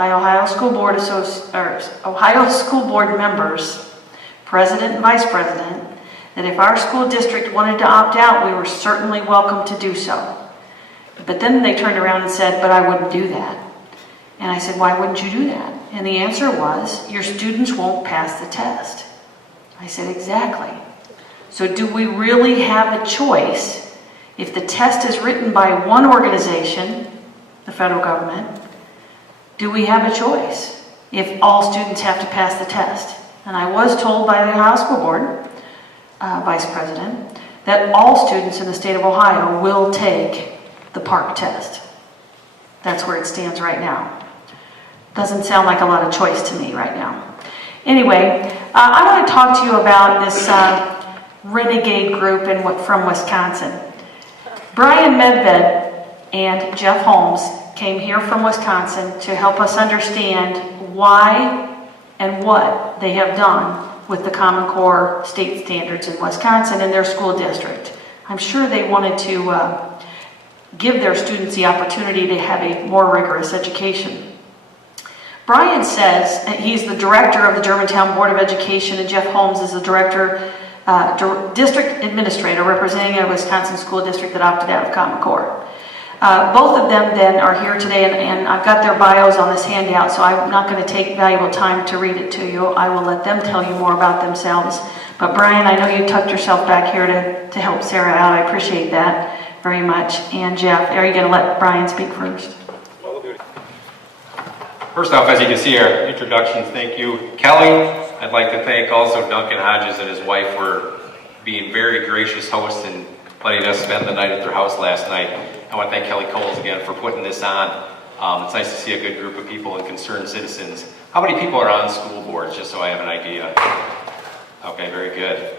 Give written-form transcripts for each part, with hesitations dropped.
by Ohio School Board members, President and Vice President, that if our school district wanted to opt out, we were certainly welcome to do so. But then they turned around and said, but I wouldn't do that. And I said, why wouldn't you do that? And the answer was, your students won't pass the test. I said, exactly. So do we really have a choice if the test is written by one organization, the federal government? Do we have a choice if all students have to pass the test? And I was told by the Ohio School Board Vice President that all students in the state of Ohio will take the PARCC test. That's where it stands right now. Doesn't sound like a lot of choice to me right now. Anyway, I want to talk to you about this renegade group from Wisconsin. Brian Medved and Jeff Holmes came here from Wisconsin to help us understand why and what they have done with the Common Core state standards in Wisconsin in their school district. I'm sure they wanted to give their students the opportunity to have a more rigorous education. Brian says he's the director of the Germantown Board of Education, and Jeff Holmes is the district administrator representing a Wisconsin school district that opted out of Common Core. Both of them then are here today, and I've got their bios on this handout, so I'm not going to take valuable time to read it to you. I will let them tell you more about themselves. But Brian, I know you tucked yourself back here to help Sarah out. I appreciate that very much. And Jeff, are you going to let Brian speak first? First off, as you can see, our introductions, thank you. Kelly, I'd like to thank also Duncan Hodges and his wife for being very gracious hosts and letting us spend the night at their house last night. I want to thank Kelly Coles again for putting this on. It's nice to see a good group of people and concerned citizens. How many people are on school boards, just so I have an idea? Okay, very good.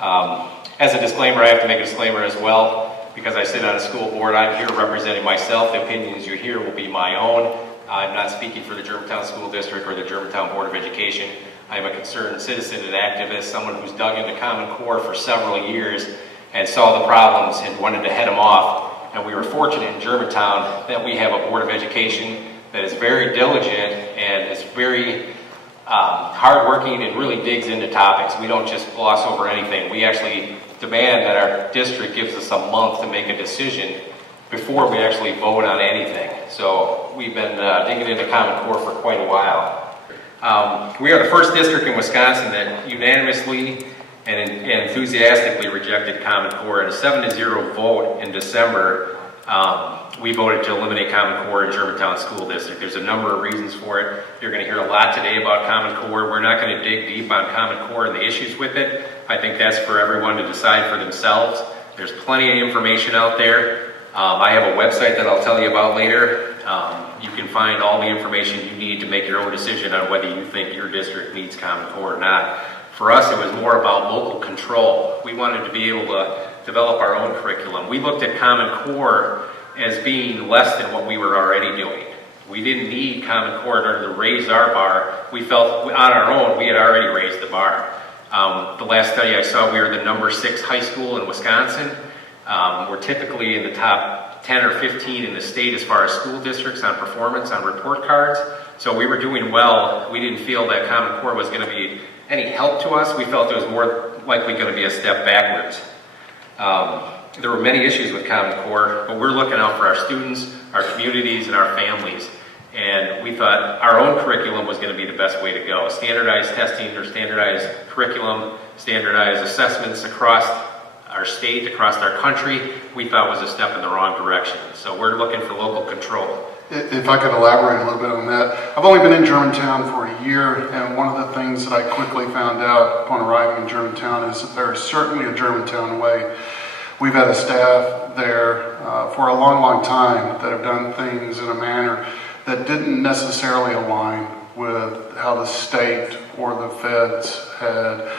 As a disclaimer, I have to make a disclaimer as well. Because I sit on a school board, I'm here representing myself. The opinions you hear will be my own. I'm not speaking for the Germantown School District or the Germantown Board of Education. I am a concerned citizen and activist, someone who's dug into Common Core for several years and saw the problems and wanted to head them off. And we were fortunate in Germantown that we have a Board of Education that is very diligent and is very hardworking and really digs into topics. We don't just gloss over anything. We actually demand that our district gives us a month to make a decision before we actually vote on anything. So we've been digging into Common Core for quite a while. We are the first district in Wisconsin that unanimously and enthusiastically rejected Common Core. In a 7-0 vote in December, we voted to eliminate Common Core in Germantown School District. There's a number of reasons for it. You're going to hear a lot today about Common Core. We're not going to dig deep on Common Core and the issues with it. I think that's for everyone to decide for themselves. There's plenty of information out there. I have a website that I'll tell you about later. You can find all the information you need to make your own decision on whether you think your district needs Common Core or not. For us, it was more about local control. We wanted to be able to develop our own curriculum. We looked at Common Core as being less than what we were already doing. We didn't need Common Core in order to raise our bar. We felt on our own we had already raised the bar. The last study I saw, we were the number 6 high school in Wisconsin. We're typically in the top 10 or 15 in the state as far as school districts on performance on report cards. So we were doing well. We didn't feel that Common Core was going to be any help to us. We felt it was more likely going to be a step backwards. There were many issues with Common Core, but we're looking out for our students, our communities, and our families. And we thought our own curriculum was going to be the best way to go. Standardized testing or standardized curriculum, standardized assessments across our state, across our country, we thought was a step in the wrong direction. So we're looking for local control. If I could elaborate a little bit on that. I've only been in Germantown for a year, and one of the things that I quickly found out upon arriving in Germantown is that there is certainly a Germantown way. We've had a staff there for a long, long time that have done things in a manner that didn't necessarily align with how the state or the feds had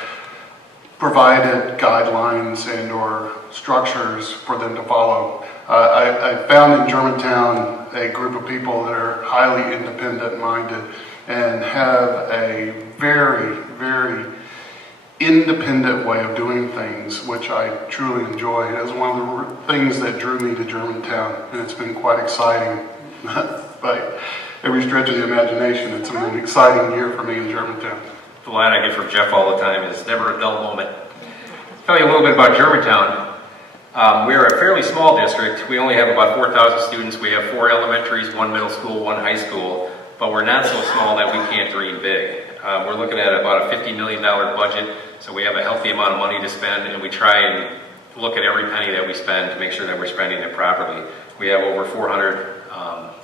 provided guidelines and or structures for them to follow. I found in Germantown a group of people that are highly independent minded and have a very, very independent way of doing things, which I truly enjoy. It was one of the things that drew me to Germantown, and it's been quite exciting. But every stretch of the imagination. It's an exciting year for me in Germantown. The line I get from Jeff all the time is never a dull moment. Tell you a little bit about Germantown. We are a fairly small district. We only have about 4,000 students. We have 4 elementaries, 1 middle school, 1 high school, but we're not so small that we can't dream big. We're looking at about a $50 million budget, so we have a healthy amount of money to spend, and we try and look at every penny that we spend to make sure that we're spending it properly. We have over 400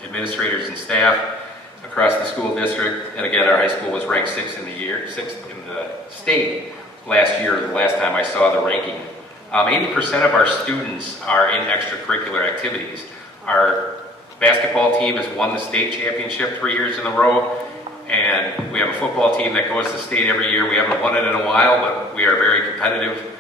administrators and staff across the school district, and again, our high school was ranked 6th in the state last year, the last time I saw the ranking. 80% of our students are in extracurricular activities. Our basketball team has won the state championship 3 years in a row, and we have a football team that goes to state every year. We haven't won it in a while, but we are very competitive.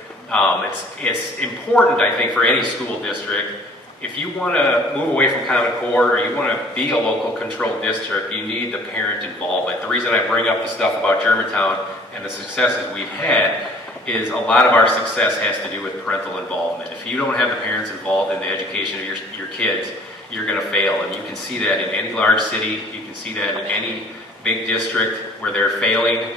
It's important, I think, for any school district. If you want to move away from Common Core, or you want to be a local controlled district, you need the parent involvement. The reason I bring up the stuff about Germantown and the successes we've had is a lot of our success has to do with parental involvement. If you don't have the parents involved in the education of your kids, you're going to fail. And you can see that in any large city. You can see that in any big district where they're failing.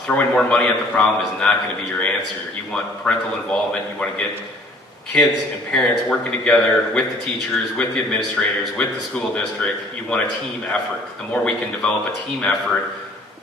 Throwing more money at the problem is not going to be your answer. You want parental involvement. You want to get kids and parents working together with the teachers, with the administrators, with the school district. You want a team effort. The more we can develop a team effort,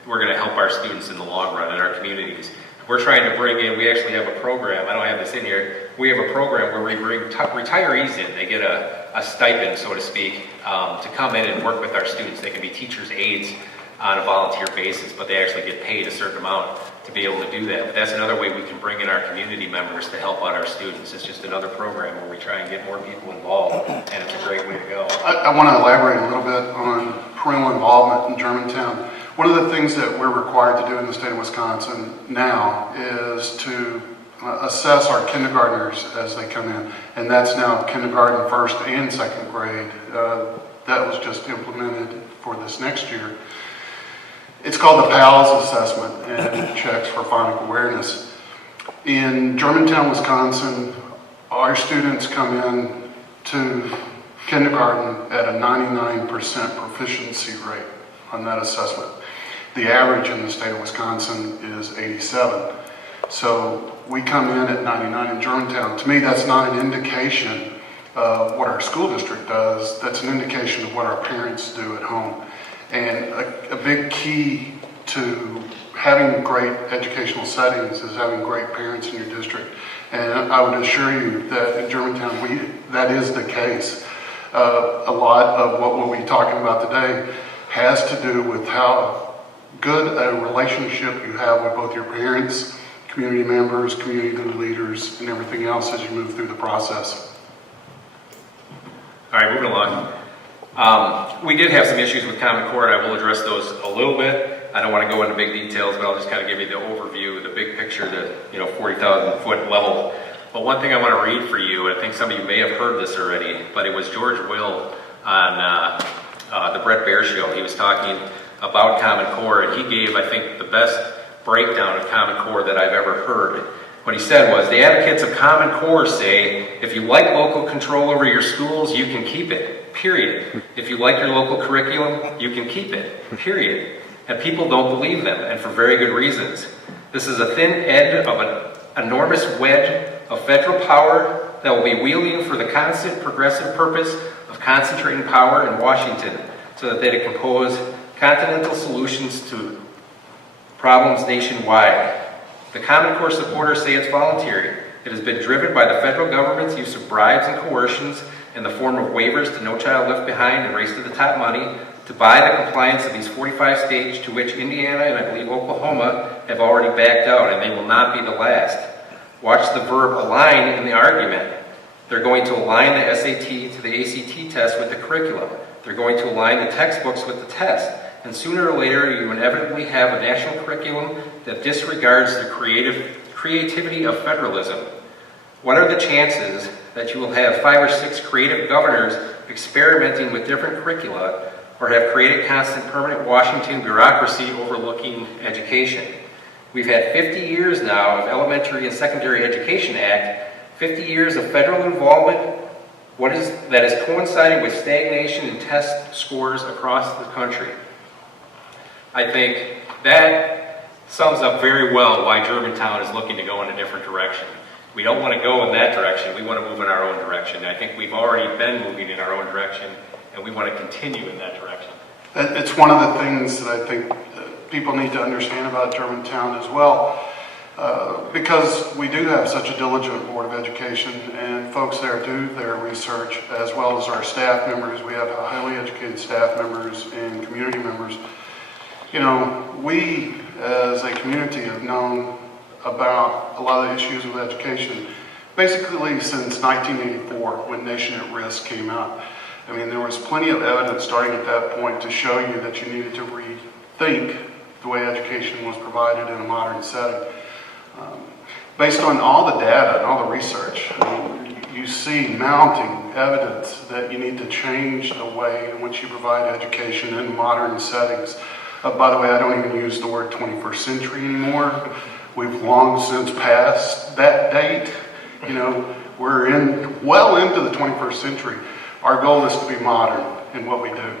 we're going to help our students in the long run in our communities. We're trying to bring in, we actually have a program, I don't have this in here, we have a program where we bring retirees in. They get a stipend, so to speak, to come in and work with our students. They can be teachers' aides on a volunteer basis, but they actually get paid a certain amount to be able to do that. But that's another way we can bring in our community members to help out our students. It's just another program where we try and get more people involved, and it's a great way to go. I want to elaborate a little bit on parental involvement in Germantown. One of the things that we're required to do in the state of Wisconsin now is to assess our kindergartners as they come in, and that's now kindergarten, 1st and 2nd grade. That was just implemented for this next year. It's called the PALS assessment, and it checks for phonic awareness. In Germantown, Wisconsin, our students come in to kindergarten at a 99% proficiency rate on that assessment. The average in the state of Wisconsin is 87. So we come in at 99 in Germantown. To me, that's not an indication of what our school district does. That's an indication of what our parents do at home. And a big key to having great educational settings is having great parents in your district. And I would assure you that in Germantown, that is the case. A lot of what we'll be talking about today has to do with how good a relationship you have with both your parents, community members, community leaders, and everything else as you move through the process. All right, moving along. We did have some issues with Common Core, and I will address those a little bit. I don't want to go into big details, but I'll just kind of give you the overview, the big picture, the 40,000 foot level. But one thing I want to read for you, and I think some of you may have heard this already, but it was George Will on the Brett Baer Show. He was talking about Common Core, and he gave, I think, the best breakdown of Common Core that I've ever heard. What he said was, the advocates of Common Core say, if you like local control over your schools, you can keep it, period. If you like your local curriculum, you can keep it, period. And people don't believe them, and for very good reasons. This is a thin edge of an enormous wedge of federal power that will be wielding for the constant progressive purpose of concentrating power in Washington so that they can compose continental solutions to problems nationwide. The Common Core supporters say it's voluntary. It has been driven by the federal government's use of bribes and coercions in the form of waivers to No Child Left Behind and Race to the Top money to buy the compliance of these 45 states to which Indiana and I believe Oklahoma have already backed out, and they will not be the last. Watch the verb align in the argument. They're going to align the SAT to the ACT test with the curriculum. They're going to align the textbooks with the test. And sooner or later, you inevitably have a national curriculum that disregards the creativity of federalism. What are the chances that you will have 5 or 6 creative governors experimenting with different curricula, or have created constant permanent Washington bureaucracy overlooking education? We've had 50 years now of Elementary and Secondary Education Act, 50 years of federal involvement that is coinciding with stagnation in test scores across the country. I think that sums up very well why Germantown is looking to go in a different direction. We don't want to go in that direction, we want to move in our own direction. I think we've already been moving in our own direction, and we want to continue in that direction. It's one of the things that I think people need to understand about Germantown as well, because we do have such a diligent Board of Education, and folks there do their research, as well as our staff members. We have highly educated staff members and community members. You know, we as a community have known about a lot of issues with education basically since 1984, when Nation at Risk came out. I mean, there was plenty of evidence starting at that point to show you that you needed to rethink the way education was provided in a modern setting. Based on all the data and all the research, you see mounting evidence that you need to change the way in which you provide education in modern settings. By the way, I don't even use the word 21st century anymore. We've long since passed that date. You know, we're well into the 21st century. Our goal is to be modern in what we do.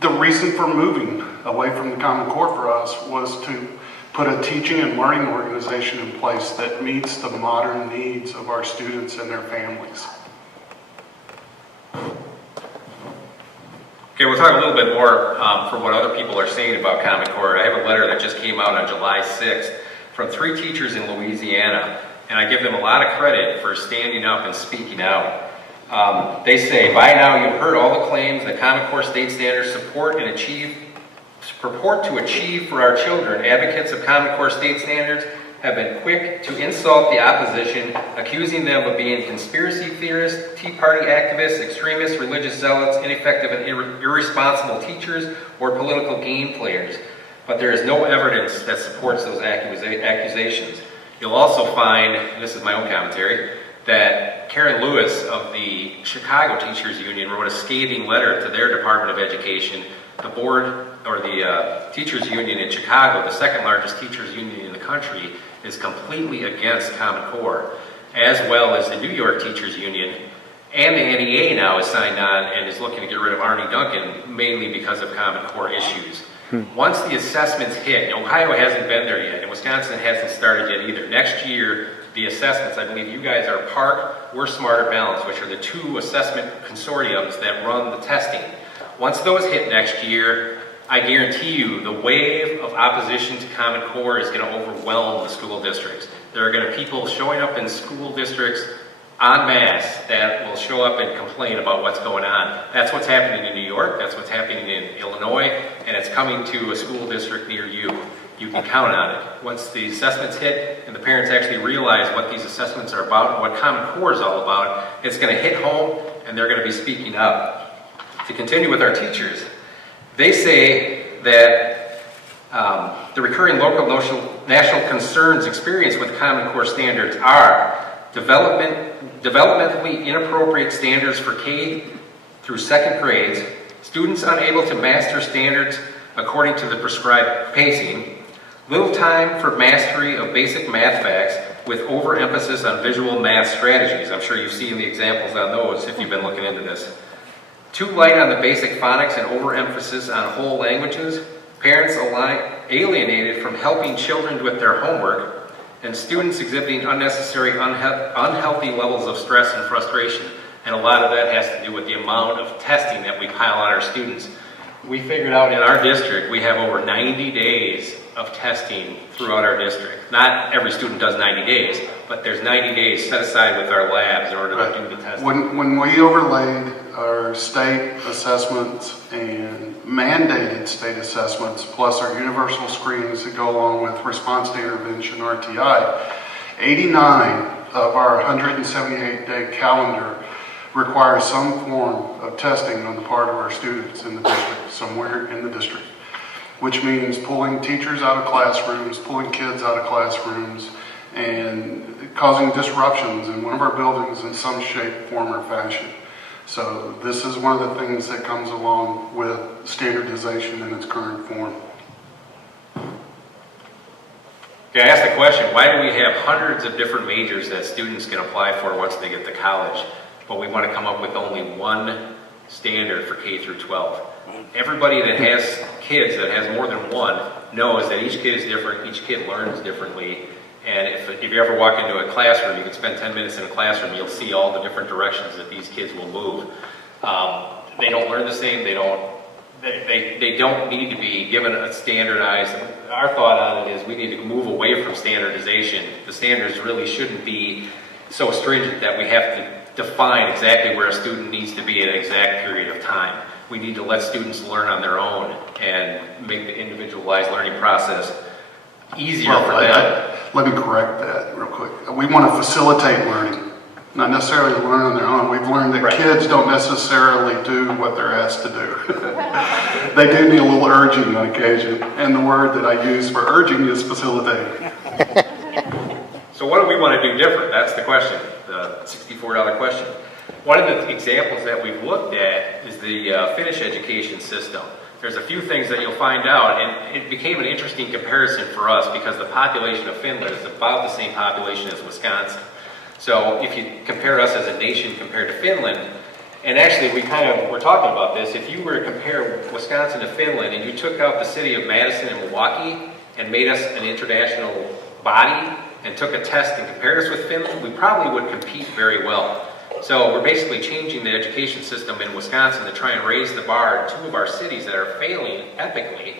The reason for moving away from the Common Core for us was to put a teaching and learning organization in place that meets the modern needs of our students and their families. Okay, we'll talk a little bit more from what other people are saying about Common Core. I have a letter that just came out on July 6th from 3 teachers in Louisiana, and I give them a lot of credit for standing up and speaking out. They say, by now you've heard all the claims that Common Core state standards purport to achieve for our children. Advocates of Common Core state standards have been quick to insult the opposition, accusing them of being conspiracy theorists, Tea Party activists, extremists, religious zealots, ineffective and irresponsible teachers, or political game players. But there is no evidence that supports those accusations. You'll also find, and this is my own commentary, that Karen Lewis of the Chicago Teachers Union wrote a scathing letter to their Department of Education. The board, or the Teachers Union in Chicago, the second largest teachers union in the country, is completely against Common Core, as well as the New York Teachers Union, and the NEA now is signed on and is looking to get rid of Arnie Duncan, mainly because of Common Core issues. Once the assessments hit, Ohio hasn't been there yet, and Wisconsin hasn't started yet either. Next year, the assessments, I believe you guys are PARC, We're Smarter Balance, which are the 2 assessment consortiums that run the testing. Once those hit next year, I guarantee you the wave of opposition to Common Core is going to overwhelm the school districts. There are going to be people showing up in school districts en masse that will show up and complain about what's going on. That's what's happening in New York, that's what's happening in Illinois, and it's coming to a school district near you. You can count on it. Once the assessments hit and the parents actually realize what these assessments are about and what Common Core is all about, it's going to hit home and they're going to be speaking up. To continue with our teachers, they say that the recurring local national concerns experienced with Common Core standards are developmentally inappropriate standards for K through 2nd grades, students unable to master standards according to the prescribed pacing, little time for mastery of basic math facts with overemphasis on visual math strategies. I'm sure you've seen the examples on those if you've been looking into this. Too light on the basic phonics and overemphasis on whole languages, parents alienated from helping children with their homework, and students exhibiting unnecessary, unhealthy levels of stress and frustration. And a lot of that has to do with the amount of testing that we pile on our students. We figured out in our district, we have over 90 days of testing throughout our district. Not every student does 90 days, but there's 90 days set aside with our labs in order to do the testing. When we overlaid our state assessments and mandated state assessments, plus our universal screenings that go along with response to intervention, RTI, 89 of our 178-day calendar requires some form of testing on the part of our students in the district, somewhere in the district, which means pulling teachers out of classrooms, pulling kids out of classrooms, and causing disruptions in one of our buildings in some shape, form, or fashion. So this is one of the things that comes along with standardization in its current form. Okay, I asked the question, why do we have hundreds of different majors that students can apply for once they get to college, but we want to come up with only one standard for K through 12? Everybody that has kids that has more than one knows that each kid is different, each kid learns differently, and if you ever walk into a classroom, you can spend 10 minutes in a classroom, you'll see all the different directions that these kids will move. They don't learn the same, they don't need to be given a standardized. Our thought on it is we need to move away from standardization. The standards really shouldn't be so stringent that we have to define exactly where a student needs to be at an exact period of time. We need to let students learn on their own and make the individualized learning process easier for them. Let me correct that real quick. We want to facilitate learning, not necessarily learn on their own. We've learned that kids don't necessarily do what they're asked to do. They do need a little urging on occasion, and the word that I use for urging is facilitating. So what do we want to do different? That's the question, the $64 question. One of the examples that we've looked at is the Finnish education system. There's a few things that you'll find out, and it became an interesting comparison for us because the population of Finland is about the same population as Wisconsin. So if you compare us as a nation compared to Finland, and actually we're talking about this, if you were to compare Wisconsin to Finland and you took out the city of Madison and Milwaukee and made us an international body and took a test and compared us with Finland, we probably would compete very well. So we're basically changing the education system in Wisconsin to try and raise the bar in two of our cities that are failing epically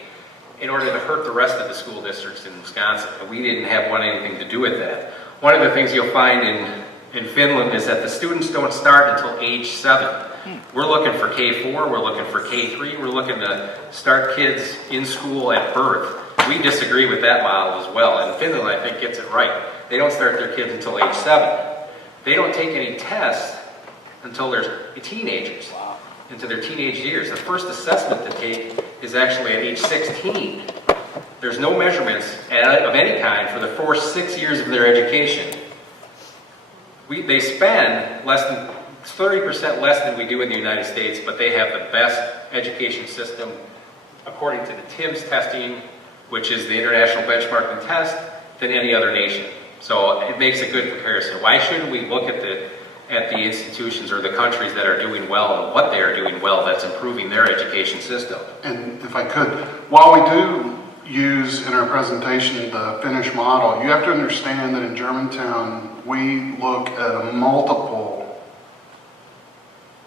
in order to hurt the rest of the school districts in Wisconsin. And we didn't have anything to do with that. One of the things you'll find in Finland is that the students don't start until age 7. We're looking for K4, we're looking for K3, we're looking to start kids in school at birth. We disagree with that model as well, and Finland, I think, gets it right. They don't start their kids until age 7. They don't take any tests until they're teenagers, into their teenage years. The first assessment to take is actually at age 16. There's no measurements of any kind for the first 6 years of their education. They spend less than 30% less than we do in the United States, but they have the best education system according to the TIMSS testing, which is the International Benchmarking Test, than any other nation. So it makes a good comparison. Why shouldn't we look at the institutions or the countries that are doing well and what they are doing well that's improving their education system? And if I could, while we do use in our presentation the Finnish model, you have to understand that in Germantown we look at a multiple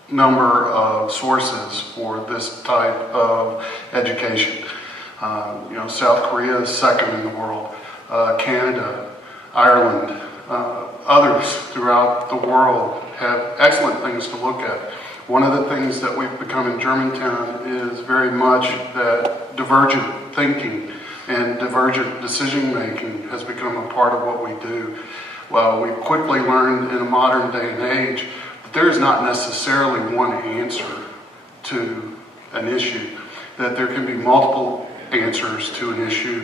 number of sources for this type of education. South Korea is second in the world, Canada, Ireland, others throughout the world have excellent things to look at. One of the things that we've become in Germantown is very much that divergent thinking and divergent decision making has become a part of what we do. Well, we've quickly learned in a modern day and age that there is not necessarily one answer to an issue, that there can be multiple answers to an issue,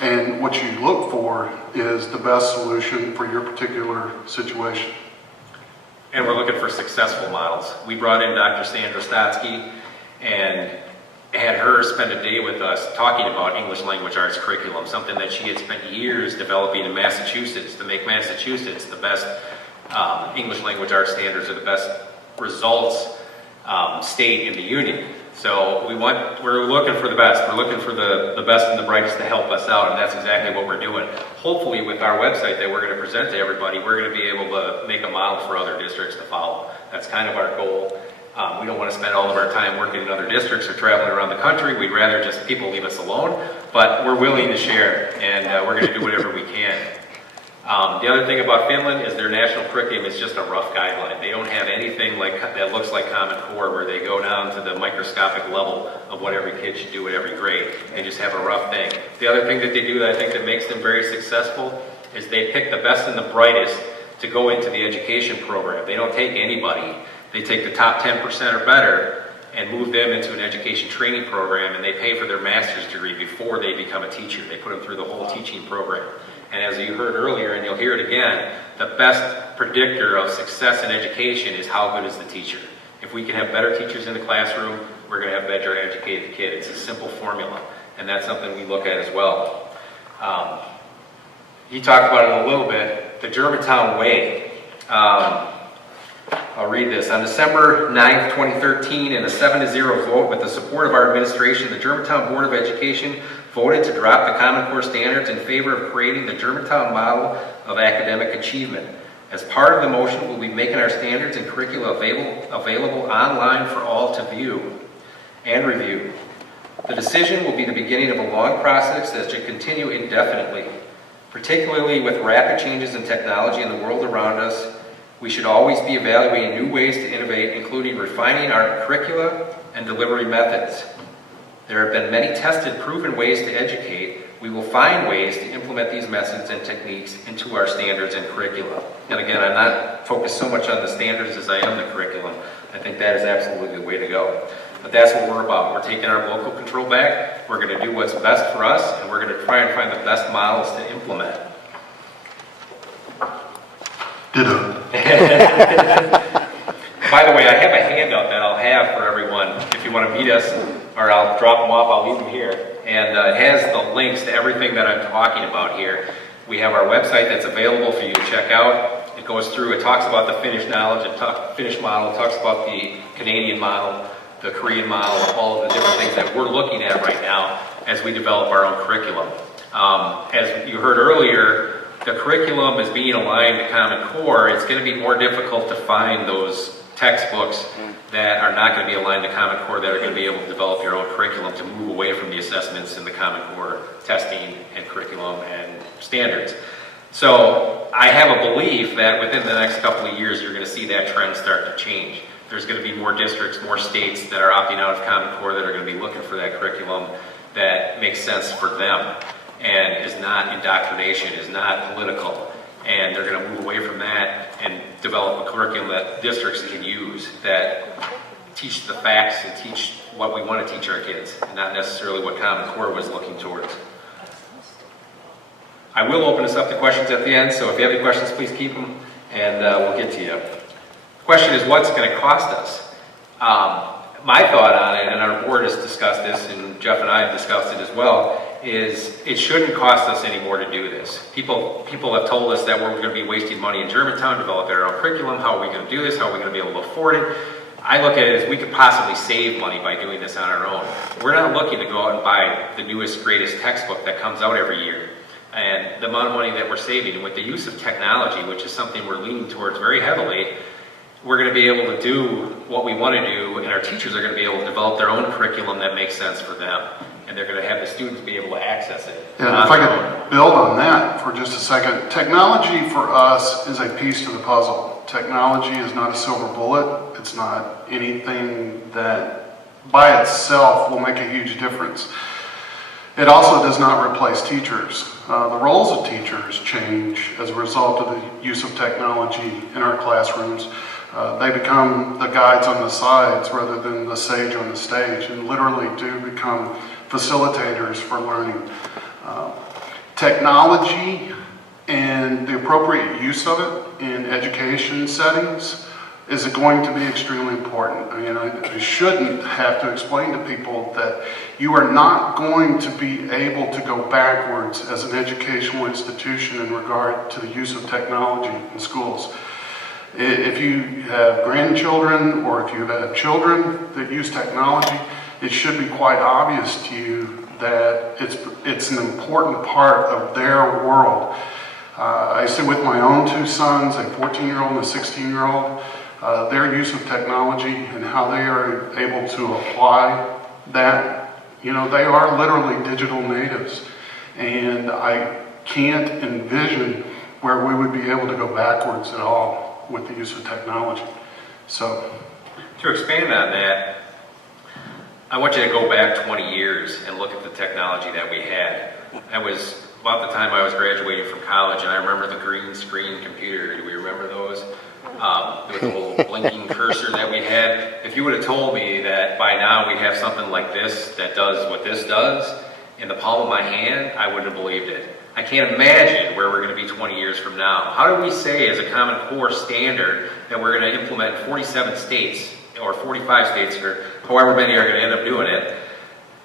and what you look for is the best solution for your particular situation. And we're looking for successful models. We brought in Dr. Sandra Stotsky and had her spend a day with us talking about English language arts curriculum, something that she had spent years developing in Massachusetts to make Massachusetts the best English language arts standards or the best results state in the union. So we're looking for the best. We're looking for the best and the brightest to help us out, and that's exactly what we're doing. Hopefully with our website that we're going to present to everybody, we're going to be able to make a model for other districts to follow. That's kind of our goal. We don't want to spend all of our time working in other districts or traveling around the country. We'd rather just people leave us alone, but we're willing to share, and we're going to do whatever we can. The other thing about Finland is their national curriculum is just a rough guideline. They don't have anything that looks like Common Core where they go down to the microscopic level of what every kid should do at every grade and just have a rough thing. The other thing that they do that I think that makes them very successful is they pick the best and the brightest to go into the education program. They don't take anybody. They take the top 10% or better and move them into an education training program, and they pay for their master's degree before they become a teacher. They put them through the whole teaching program. And as you heard earlier, and you'll hear it again, the best predictor of success in education is how good is the teacher. If we can have better teachers in the classroom, we're going to have better educated kids. It's a simple formula, and that's something we look at as well. he talked about it a little bit, the Germantown way. I'll read this. On December 9th, 2013, in a 7-0 vote with the support of our administration, the Germantown Board of Education voted to drop the Common Core standards in favor of creating the Germantown model of academic achievement. As part of the motion, we'll be making our standards and curricula available online for all to view and review. The decision will be the beginning of a long process that should continue indefinitely. Particularly with rapid changes in technology in the world around us, we should always be evaluating new ways to innovate, including refining our curricula and delivery methods. There have been many tested, proven ways to educate. We will find ways to implement these methods and techniques into our standards and curricula. And again, I'm not focused so much on the standards as I am the curriculum. I think that is absolutely the way to go. But that's what we're about. We're taking our local control back. We're going to do what's best for us, and we're going to try and find the best models to implement. Ditto. By the way, I have a handout that I'll have for everyone if you want to meet us, or I'll drop them off, I'll leave them here. And it has the links to everything that I'm talking about here. We have our website that's available for you to check out. It goes through, it talks about the Finnish knowledge, Finnish model, it talks about the Canadian model, the Korean model, all of the different things that we're looking at right now as we develop our own curriculum. As you heard earlier, the curriculum is being aligned to Common Core. It's going to be more difficult to find those textbooks that are not going to be aligned to Common Core that are going to be able to develop your own curriculum to move away from the assessments in the Common Core testing and curriculum and standards. So I have a belief that within the next couple of years, you're going to see that trend start to change. There's going to be more districts, more states that are opting out of Common Core that are going to be looking for that curriculum that makes sense for them and is not indoctrination, is not political. And they're going to move away from that and develop a curriculum that districts can use that teach the facts and teach what we want to teach our kids, and not necessarily what Common Core was looking towards. I will open this up to questions at the end, so if you have any questions, please keep them, and we'll get to you. The question is, what's going to cost us? My thought on it, and our board has discussed this, and Jeff and I have discussed it as well, is it shouldn't cost us any more to do this. People have told us that we're going to be wasting money in Germantown, developing our own curriculum. How are we going to do this? How are we going to be able to afford it? I look at it as we could possibly save money by doing this on our own. We're not looking to go out and buy the newest, greatest textbook that comes out every year. And the amount of money that we're saving, and with the use of technology, which is something we're leaning towards very heavily, we're going to be able to do what we want to do, and our teachers are going to be able to develop their own curriculum that makes sense for them. And they're going to have the students be able to access it. Yeah, if I could build on that for just a second. Technology for us is a piece to the puzzle. Technology is not a silver bullet. It's not anything that by itself will make a huge difference. It also does not replace teachers. The roles of teachers change as a result of the use of technology in our classrooms. They become the guides on the sides rather than the sage on the stage, and literally do become facilitators for learning. Technology and the appropriate use of it in education settings is going to be extremely important. I mean, I shouldn't have to explain to people that you are not going to be able to go backwards as an educational institution in regard to the use of technology in schools. If you have grandchildren or if you have children that use technology, it should be quite obvious to you that it's an important part of their world. I see with my own two sons, a 14-year-old and a 16-year-old, their use of technology and how they are able to apply that. You know, they are literally digital natives, and I can't envision where we would be able to go backwards at all with the use of technology. So, to expand on that, I want you to go back 20 years and look at the technology that we had. That was about the time I was graduating from college, and I remember the green screen computer. Do we remember those? With the little blinking cursor that we had. If you would have told me that by now we'd have something like this that does what this does in the palm of my hand, I wouldn't have believed it. I can't imagine where we're going to be 20 years from now. How do we say as a Common Core standard that we're going to implement 47 states or 45 states or however many are going to end up doing it?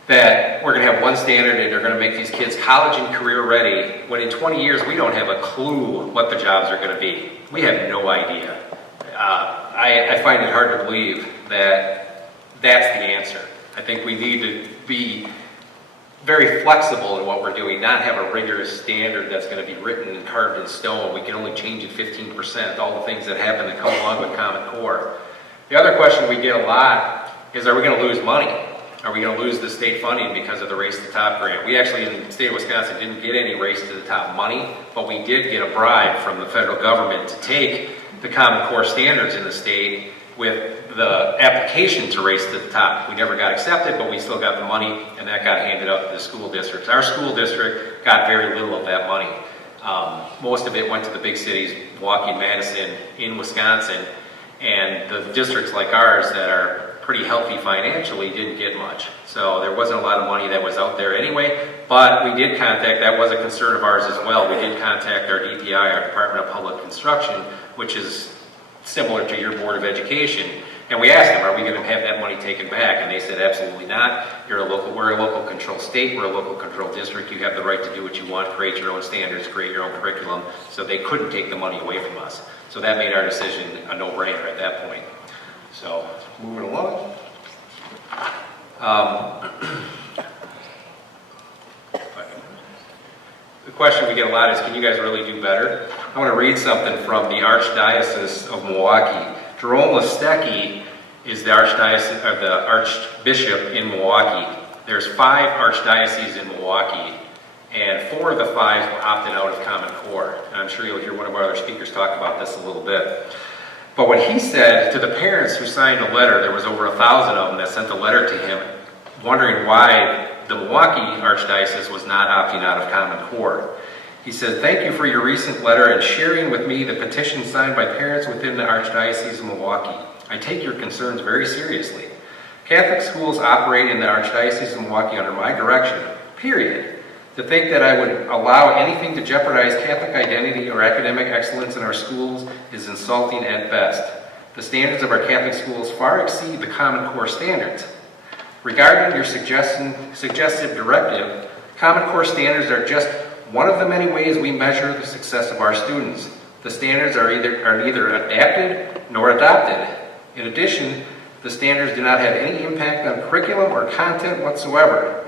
that we're going to have one standard and they're going to make these kids college and career ready, when in 20 years we don't have a clue what the jobs are going to be. We have no idea. I find it hard to believe that that's the answer. I think we need to be very flexible in what we're doing, not have a rigorous standard that's going to be written and carved in stone. We can only change it 15%, all the things that happen that come along with Common Core. The other question we get a lot is, are we going to lose money? Are we going to lose the state funding because of the Race to the Top grant? We actually, in the state of Wisconsin, didn't get any Race to the Top money, but we did get a bribe from the federal government to take the Common Core standards in the state with the application to Race to the Top. We never got accepted, but we still got the money, and that got handed out to the school districts. Our school district got very little of that money. Most of it went to the big cities, Milwaukee and Madison in Wisconsin, and the districts like ours that are pretty healthy financially didn't get much. So there wasn't a lot of money that was out there anyway, but we did contact, that was a concern of ours as well, we did contact our DPI, our Department of Public Construction, which is similar to your Board of Education, and we asked them, are we going to have that money taken back? And they said, absolutely not. We're a local control state, we're a local control district, you have the right to do what you want, create your own standards, create your own curriculum, so they couldn't take the money away from us. So that made our decision a no-brainer at that point. So, moving along. The question we get a lot is, can you guys really do better? I want to read something from the Archdiocese of Milwaukee. Jerome Listecki is the Archbishop in Milwaukee. There's 5 archdioceses in Milwaukee, and 4 of the 5 were opted out of Common Core. And I'm sure you'll hear one of our other speakers talk about this a little bit. But what he said to the parents who signed a letter, there was over 1,000 of them that sent a letter to him, wondering why the Milwaukee Archdiocese was not opting out of Common Core. He said, thank you for your recent letter and sharing with me the petition signed by parents within the Archdiocese of Milwaukee. I take your concerns very seriously. Catholic schools operate in the Archdiocese of Milwaukee under my direction, period. To think that I would allow anything to jeopardize Catholic identity or academic excellence in our schools is insulting at best. The standards of our Catholic schools far exceed the Common Core standards. Regarding your suggested directive, Common Core standards are just one of the many ways we measure the success of our students. The standards are neither adapted nor adopted. In addition, the standards do not have any impact on curriculum or content whatsoever.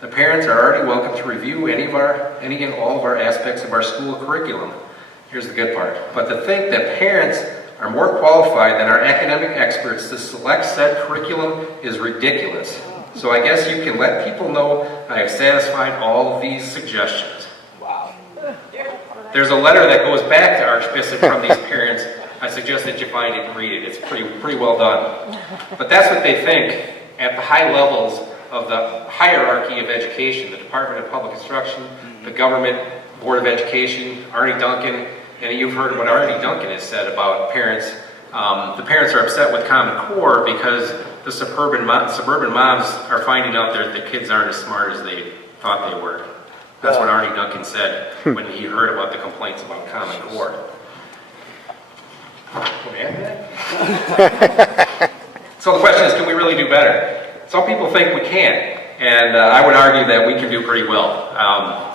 The parents are already welcome to review any and all of our aspects of our school curriculum. Here's the good part. But to think that parents are more qualified than our academic experts to select said curriculum is ridiculous. So I guess you can let people know I have satisfied all of these suggestions. Wow. There's a letter that goes back to Archbishop from these parents. I suggest that you find it and read it. It's pretty well done. But that's what they think at the high levels of the hierarchy of education, the Department of Public Instruction, the government, Board of Education, Arnie Duncan, and you've heard what Arnie Duncan has said about parents. The parents are upset with Common Core because the suburban moms are finding out that the kids aren't as smart as they thought they were. That's what Arnie Duncan said when he heard about the complaints about Common Core. So the question is, can we really do better? Some people think we can't, and I would argue that we can do pretty well.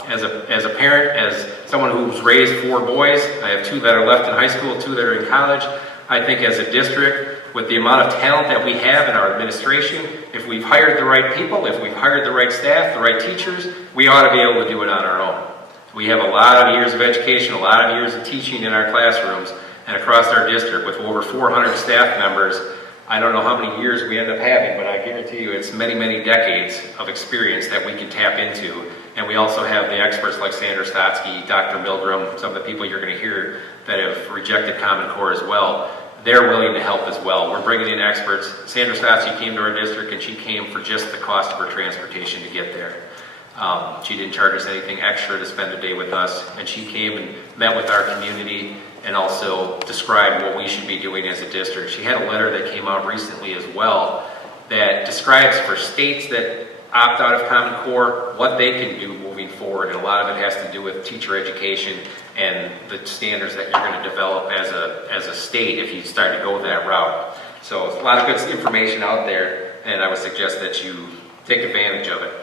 As a parent, as someone who's raised 4 boys, I have 2 that are left in high school, 2 that are in college. I think as a district, with the amount of talent that we have in our administration, if we've hired the right people, if we've hired the right staff, the right teachers, we ought to be able to do it on our own. We have a lot of years of education, a lot of years of teaching in our classrooms and across our district with over 400 staff members. I don't know how many years we end up having, but I guarantee you it's many, many decades of experience that we can tap into. And we also have the experts like Sandra Stotsky, Dr. Milgram, some of the people you're going to hear that have rejected Common Core as well. They're willing to help as well. We're bringing in experts. Sandra Stotsky came to our district and she came for just the cost of her transportation to get there. She didn't charge us anything extra to spend a day with us, and she came and met with our community and also described what we should be doing as a district. She had a letter that came out recently as well that describes for states that opt out of Common Core what they can do moving forward, and a lot of it has to do with teacher education and the standards that you're going to develop as a state if you start to go that route. So a lot of good information out there, and I would suggest that you take advantage of it.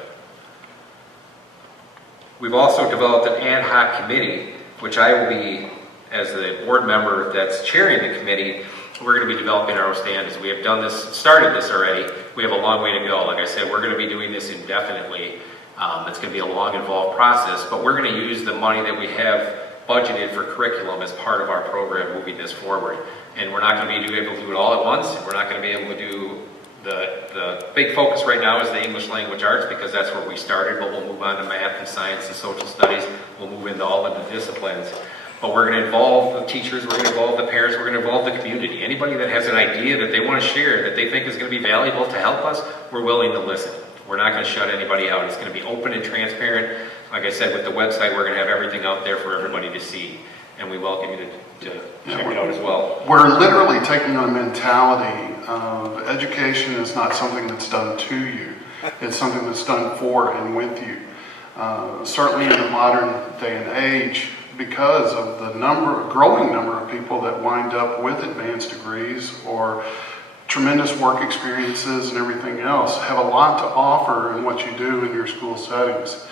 We've also developed an ad hoc committee, which I will be, as the board member that's chairing the committee, we're going to be developing our own standards. We have done this, started this already. We have a long way to go. Like I said, we're going to be doing this indefinitely. It's going to be a long, involved process, but we're going to use the money that we have budgeted for curriculum as part of our program moving this forward. And we're not going to be able to do it all at once, and we're not going to be able to do the big focus right now is the English language arts, because that's where we started, but we'll move on to math and science and social studies. We'll move into all of the disciplines. But we're going to involve the teachers, we're going to involve the parents, we're going to involve the community. Anybody that has an idea that they want to share, that they think is going to be valuable to help us, we're willing to listen. We're not going to shut anybody out. It's going to be open and transparent. Like I said, with the website, we're going to have everything out there for everybody to see. And we welcome you to check it out as well. We're literally taking on a mentality of education is not something that's done to you. It's something that's done for and with you. Certainly in the modern day and age, because of the growing number of people that wind up with advanced degrees or tremendous work experiences and everything else, have a lot to offer in what you do in your school settings.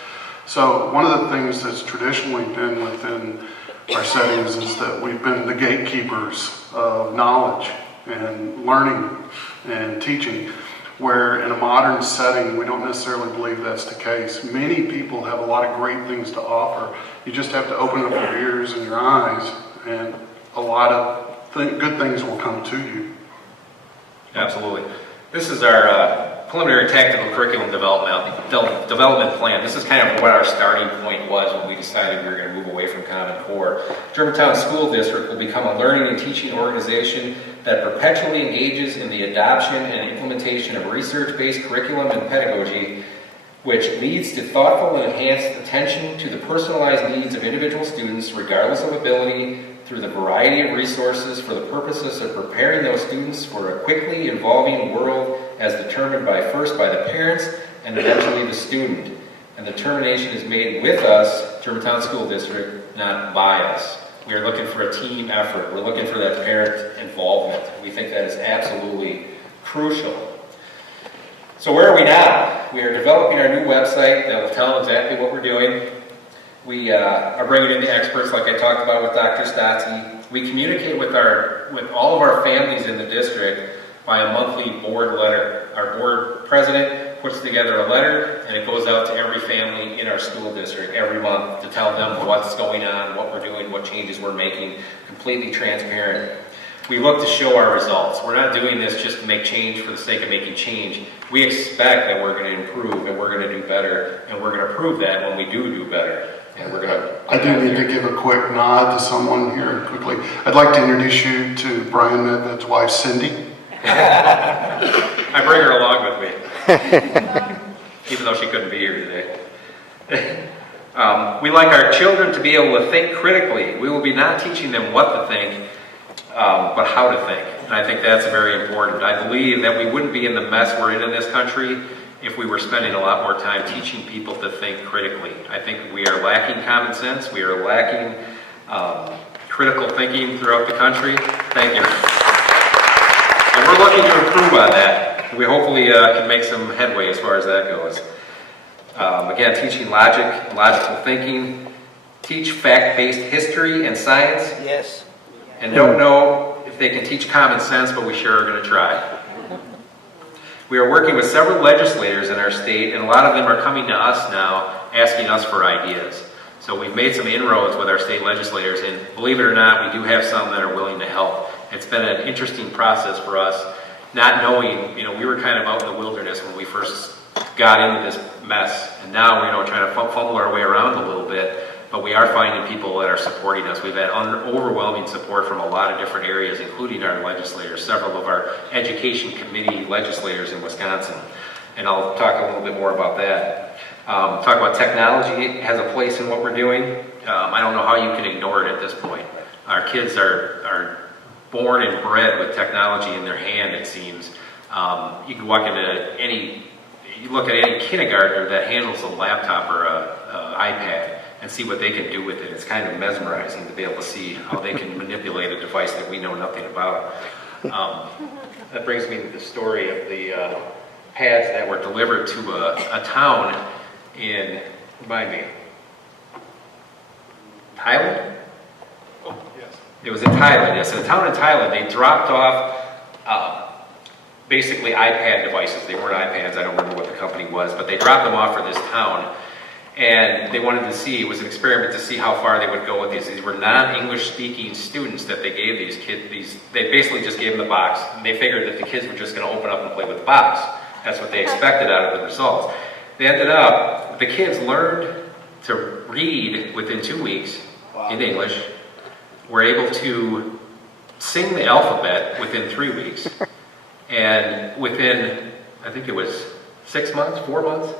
So one of the things that's traditionally been within our settings is that we've been the gatekeepers of knowledge and learning and teaching, where in a modern setting we don't necessarily believe that's the case. Many people have a lot of great things to offer. You just have to open up your ears and your eyes, and a lot of good things will come to you. Absolutely. This is our preliminary tactical curriculum development plan. This is kind of what our starting point was when we decided we were going to move away from Common Core. Germantown School District will become a learning and teaching organization that perpetually engages in the adoption and implementation of research-based curriculum and pedagogy, which leads to thoughtful and enhanced attention to the personalized needs of individual students, regardless of ability, through the variety of resources for the purposes of preparing those students for a quickly evolving world as determined first by the parents and eventually the student. And the determination is made with us, Germantown School District, not by us. We are looking for a team effort. We're looking for that parent involvement. We think that is absolutely crucial. So where are we now? We are developing our new website that will tell exactly what we're doing. We are bringing in the experts like I talked about with Dr. Stotzi. We communicate with all of our families in the district by a monthly board letter. Our board president puts together a letter, and it goes out to every family in our school district every month to tell them what's going on, what we're doing, what changes we're making, completely transparent. We look to show our results. We're not doing this just to make change for the sake of making change. We expect that we're going to improve and we're going to do better, and we're going to prove that when we do better. And we're going to. I do need to give a quick nod to someone here quickly. I'd like to introduce you to Brian Medved's wife, Cindy. I bring her along with me, even though she couldn't be here today. We like our children to be able to think critically. We will be not teaching them what to think, but how to think. And I think that's very important. I believe that we wouldn't be in the mess we're in this country if we were spending a lot more time teaching people to think critically. I think we are lacking common sense. We are lacking critical thinking throughout the country. Thank you. And we're looking to improve on that. We hopefully can make some headway as far as that goes. Again, teaching logic, logical thinking, teach fact-based history and science. Yes. And don't know if they can teach common sense, but we sure are going to try. We are working with several legislators in our state, and a lot of them are coming to us now asking us for ideas. So we've made some inroads with our state legislators, and believe it or not, we do have some that are willing to help. It's been an interesting process for us, not knowing, we were kind of out in the wilderness when we first got into this mess, and now we're trying to fumble our way around a little bit, but we are finding people that are supporting us. We've had overwhelming support from a lot of different areas, including our legislators, several of our education committee legislators in Wisconsin, and I'll talk a little bit more about that. Talk about technology has a place in what we're doing. I don't know how you can ignore it at this point. Our kids are born and bred with technology in their hand, it seems. You can walk into you look at any kindergartner that handles a laptop or a iPad and see what they can do with it. It's kind of mesmerizing to be able to see how they can manipulate a device that we know nothing about. That brings me to the story of the pads that were delivered to a town in, remind me, Thailand? It was in Thailand, yes. In a town in Thailand, they dropped off basically iPad devices. They weren't iPads, I don't remember what the company was, but they dropped them off for this town. And they wanted to see, it was an experiment to see how far they would go with these. These were non-English speaking students that they gave these kids, they basically just gave them the box. And they figured that the kids were just going to open up and play with the box. That's what they expected out of the results. They ended up, the kids learned to read within 2 weeks in English, were able to sing the alphabet within 3 weeks, and within, I think it was 6 months, 4 months,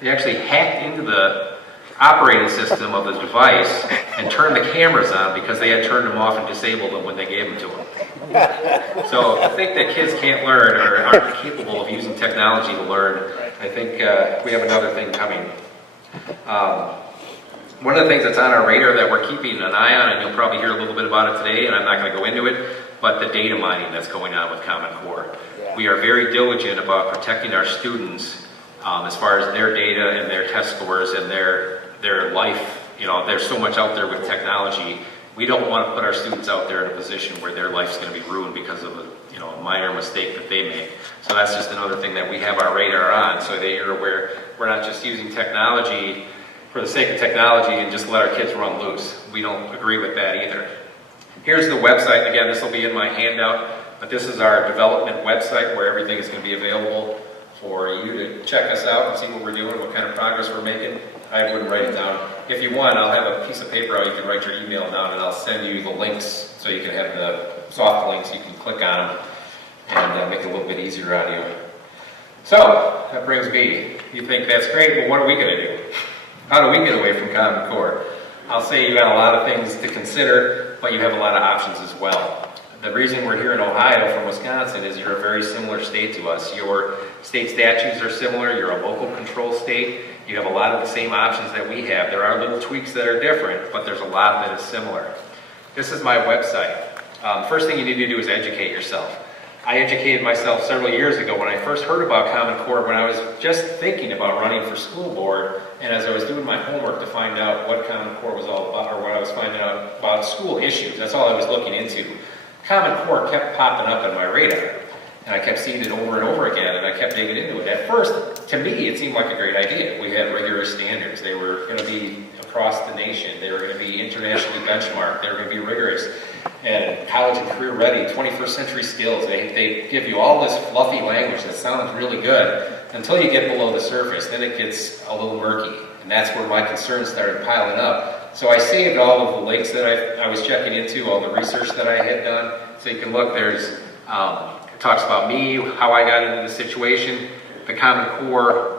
they actually hacked into the operating system of the device and turned the cameras on because they had turned them off and disabled them when they gave them to them. So I think that kids can't learn or aren't capable of using technology to learn. I think we have another thing coming. One of the things that's on our radar that we're keeping an eye on, and you'll probably hear a little bit about it today, and I'm not going to go into it, but the data mining that's going on with Common Core. We are very diligent about protecting our students as far as their data and their test scores and their life. You know, there's so much out there with technology. We don't want to put our students out there in a position where their life's going to be ruined because of a minor mistake that they make. So that's just another thing that we have our radar on, so that you're aware we're not just using technology for the sake of technology and just let our kids run loose. We don't agree with that either. Here's the website. Again, this will be in my handout, but this is our development website where everything is going to be available for you to check us out and see what we're doing, what kind of progress we're making. I wouldn't write it down. If you want, I'll have a piece of paper out. You can write your email down and I'll send you the links so you can have the soft links. You can click on them and make it a little bit easier on you. So, that brings me. You think that's great, well, what are we going to do? How do we get away from Common Core? I'll say you got a lot of things to consider, but you have a lot of options as well. The reason we're here in Ohio from Wisconsin is you're a very similar state to us. Your state statutes are similar, you're a local control state, you have a lot of the same options that we have. There are little tweaks that are different, but there's a lot that is similar. This is my website. First thing you need to do is educate yourself. I educated myself several years ago when I first heard about Common Core, when I was just thinking about running for school board, and as I was doing my homework to find out what Common Core was all about, or what I was finding out about school issues. That's all I was looking into. Common Core kept popping up on my radar, and I kept seeing it over and over again, and I kept digging into it. At first, to me, it seemed like a great idea. We had rigorous standards. They were going to be across the nation. They were going to be internationally benchmarked. They were going to be rigorous and college and career ready, 21st century skills. They give you all this fluffy language that sounds really good until you get below the surface. Then it gets a little murky, and that's where my concerns started piling up. So I saved all of the links that I was checking into, all the research that I had done. So you can look, there's, it talks about me, how I got into the situation, the Common Core,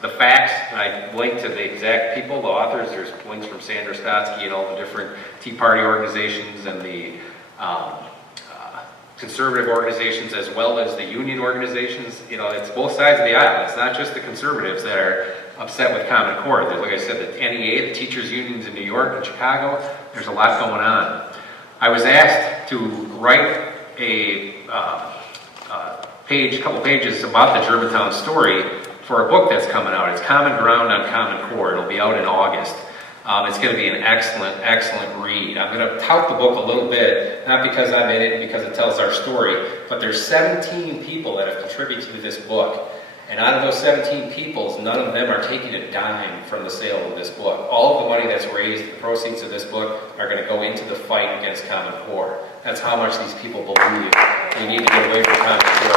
the facts, and I linked to the exact people, the authors. There's links from Sandra Stotsky and all the different Tea Party organizations and the conservative organizations, as well as the union organizations. You know, it's both sides of the aisle. It's not just the conservatives that are upset with Common Core. There's, like I said, the NEA, the teachers' unions in New York and Chicago. There's a lot going on. I was asked to write a couple pages about the Germantown story for a book that's coming out. It's Common Ground on Common Core. It'll be out in August. It's going to be an excellent, excellent read. I'm going to tout the book a little bit, not because I'm in it and because it tells our story, but there's 17 people that have contributed to this book. And out of those 17 people, none of them are taking a dime from the sale of this book. All of the money that's raised, the proceeds of this book, are going to go into the fight against Common Core. That's how much these people believe we need to get away from Common Core.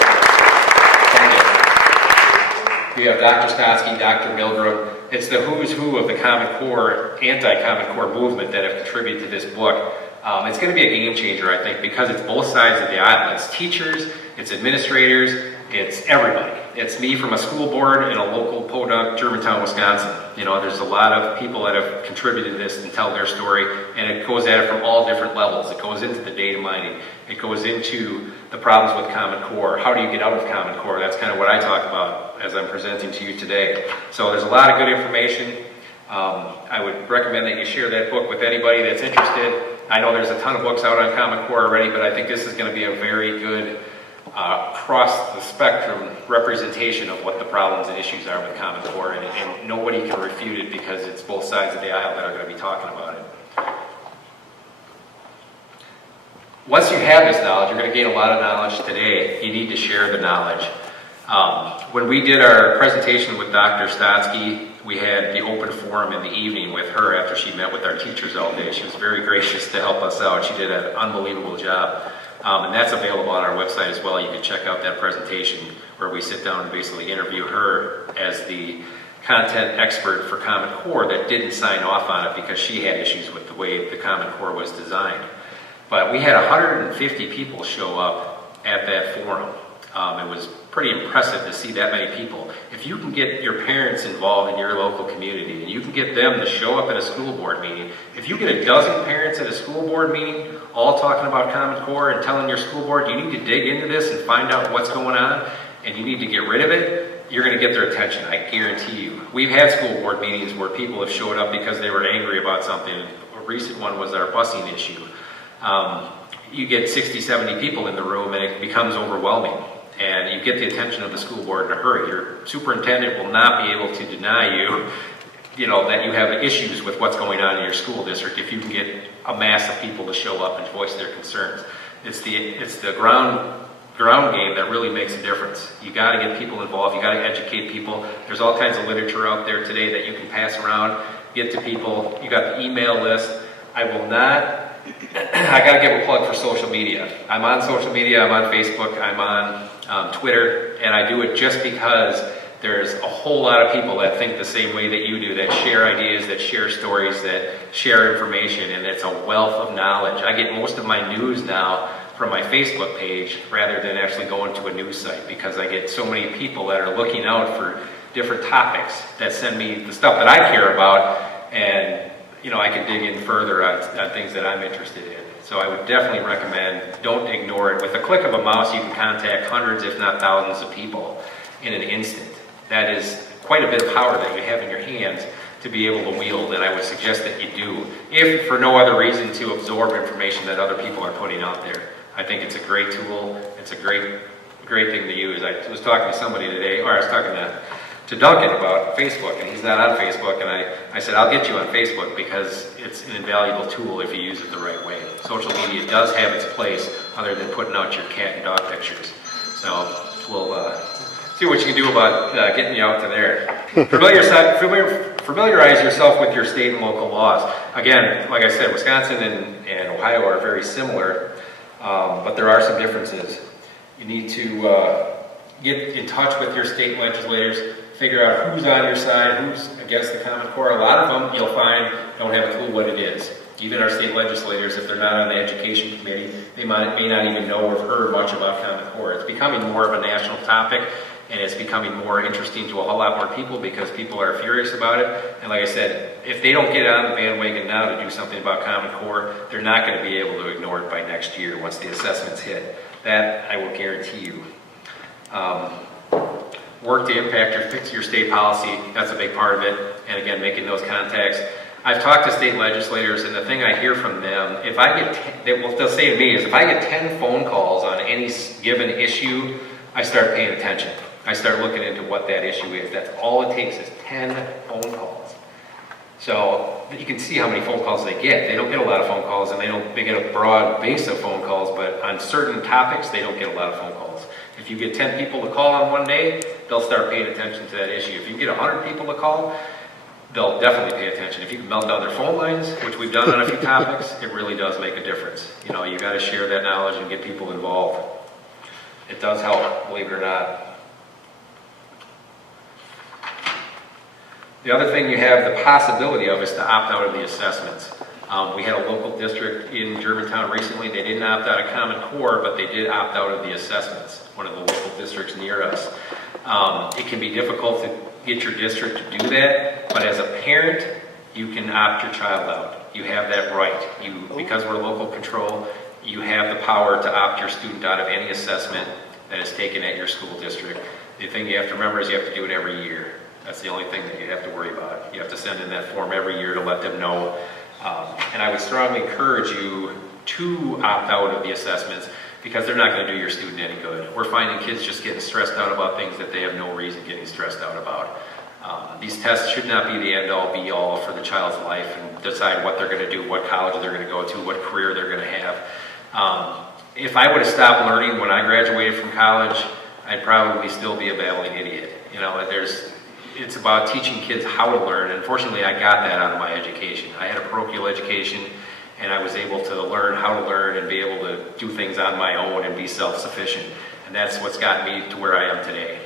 We have Dr. Stotsky, Dr. Milgram. It's the who's who of the Common Core, anti-Common Core movement that have contributed to this book. It's going to be a game changer, I think, because it's both sides of the aisle. It's teachers, it's administrators, it's everybody. It's me from a school board in a local podunk, Germantown, Wisconsin. You know, there's a lot of people that have contributed to this and tell their story, and it goes at it from all different levels. It goes into the data mining. It goes into the problems with Common Core. How do you get out of Common Core? That's kind of what I talk about as I'm presenting to you today. So there's a lot of good information. I would recommend that you share that book with anybody that's interested. I know there's a ton of books out on Common Core already, but I think this is going to be a very good across the spectrum representation of what the problems and issues are with Common Core, and nobody can refute it because it's both sides of the aisle that are going to be talking about it. Once you have this knowledge, you're going to gain a lot of knowledge today. You need to share the knowledge. When we did our presentation with Dr. Stotsky, we had the open forum in the evening with her after she met with our teachers all day. She was very gracious to help us out. She did an unbelievable job. And that's available on our website as well. You can check out that presentation where we sit down and basically interview her as the content expert for Common Core that didn't sign off on it because she had issues with the way the Common Core was designed. But we had 150 people show up at that forum. It was pretty impressive to see that many people. If you can get your parents involved in your local community and you can get them to show up at a school board meeting, if you get a dozen parents at a school board meeting all talking about Common Core and telling your school board you need to dig into this and find out what's going on and you need to get rid of it, you're going to get their attention, I guarantee you. We've had school board meetings where people have showed up because they were angry about something. A recent one was our busing issue. You get 60, 70 people in the room and it becomes overwhelming. And you get the attention of the school board in a hurry. Your superintendent will not be able to deny you, that you have issues with what's going on in your school district if you can get a mass of people to show up and voice their concerns. It's the ground game that really makes a difference. You got to get people involved. You got to educate people. There's all kinds of literature out there today that you can pass around, get to people. You got the email list. I got to give a plug for social media. I'm on social media. I'm on Facebook. I'm on Twitter, and I do it just because there's a whole lot of people that think the same way that you do, that share ideas, that share stories, that share information, and it's a wealth of knowledge. I get most of my news now from my Facebook page rather than actually going to a news site because I get so many people that are looking out for different topics that send me the stuff that I care about, and I can dig in further on things that I'm interested in. So I would definitely recommend, don't ignore it. With a click of a mouse, you can contact hundreds, if not thousands of people in an instant. That is quite a bit of power that you have in your hands to be able to wield, and I would suggest that you do, if for no other reason to absorb information that other people are putting out there. I think it's a great tool. It's a great thing to use. I was talking to somebody today, or I was talking to Duncan about Facebook, and he's not on Facebook, and I said, I'll get you on Facebook because it's an invaluable tool if you use it the right way. Social media does have its place other than putting out your cat and dog pictures. So we'll see what you can do about getting you out to there. Familiarize yourself with your state and local laws. Again, like I said, Wisconsin and Ohio are very similar, but there are some differences. You need to get in touch with your state legislators, figure out who's on your side, who's against the Common Core. A lot of them, you'll find, don't have a clue what it is. Even our state legislators, if they're not on the education committee, they may not even know or have heard much about Common Core. It's becoming more of a national topic, and it's becoming more interesting to a whole lot more people because people are furious about it. And like I said, if they don't get on the bandwagon now to do something about Common Core, they're not going to be able to ignore it by next year once the assessments hit. That I will guarantee you. Work to impact or fix your state policy. That's a big part of it. And again, making those contacts. I've talked to state legislators, and the thing I hear from them, if I get, what they'll say to me is, if I get 10 phone calls on any given issue, I start paying attention. I start looking into what that issue is. That's all it takes is 10 phone calls. So you can see how many phone calls they get. They don't get a lot of phone calls, and they get a broad base of phone calls, but on certain topics, they don't get a lot of phone calls. If you get 10 people to call on one day, they'll start paying attention to that issue. If you get 100 people to call, they'll definitely pay attention. If you can melt down their phone lines, which we've done on a few topics, it really does make a difference. You got to share that knowledge and get people involved. It does help, believe it or not. The other thing you have the possibility of is to opt out of the assessments. We had a local district in Germantown recently. They didn't opt out of Common Core, but they did opt out of the assessments, one of the local districts near us. It can be difficult to get your district to do that, but as a parent, you can opt your child out. You have that right. Because we're local control, you have the power to opt your student out of any assessment that is taken at your school district. The thing you have to remember is you have to do it every year. That's the only thing that you have to worry about. You have to send in that form every year to let them know. And I would strongly encourage you to opt out of the assessments. because they're not going to do your student any good. We're finding kids just getting stressed out about things that they have no reason getting stressed out about. These tests should not be the end-all, be-all for the child's life and decide what they're going to do, what college they're going to go to, what career they're going to have. If I would have stopped learning when I graduated from college, I'd probably still be a babbling idiot. You know, it's about teaching kids how to learn. And unfortunately, I got that out of my education. I had a parochial education, and I was able to learn how to learn and be able to do things on my own and be self-sufficient. And that's what's gotten me to where I am today.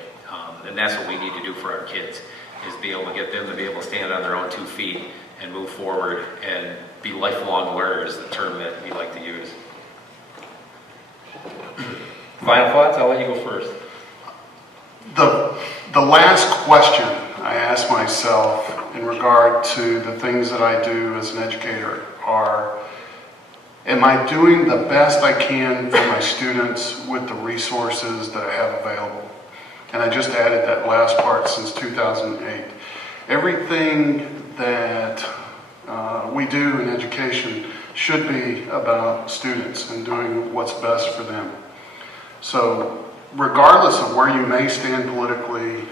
And that's what we need to do for our kids, is be able to get them to be able to stand on their own 2 feet and move forward and be lifelong learners, the term that we like to use. Final thoughts? I'll let you go first. The last question I ask myself in regard to the things that I do as an educator are, am I doing the best I can for my students with the resources that I have available? And I just added that last part, since 2008. Everything that we do in education should be about students and doing what's best for them. So regardless of where you may stand politically,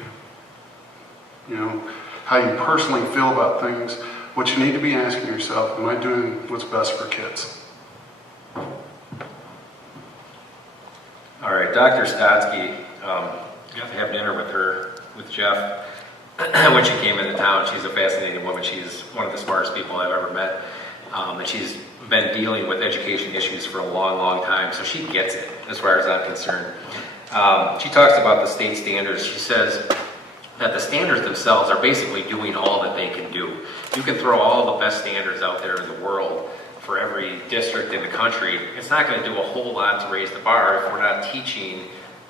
you know, how you personally feel about things, what you need to be asking yourself, am I doing what's best for kids? All right, Dr. Stotsky, got to have dinner with Jeff when she came into town. She's a fascinating woman. She's one of the smartest people I've ever met. And she's been dealing with education issues for a long, long time, so she gets it as far as I'm concerned. She talks about the state standards. She says that the standards themselves are basically doing all that they can do. You can throw all the best standards out there in the world for every district in the country. It's not going to do a whole lot to raise the bar if we're not teaching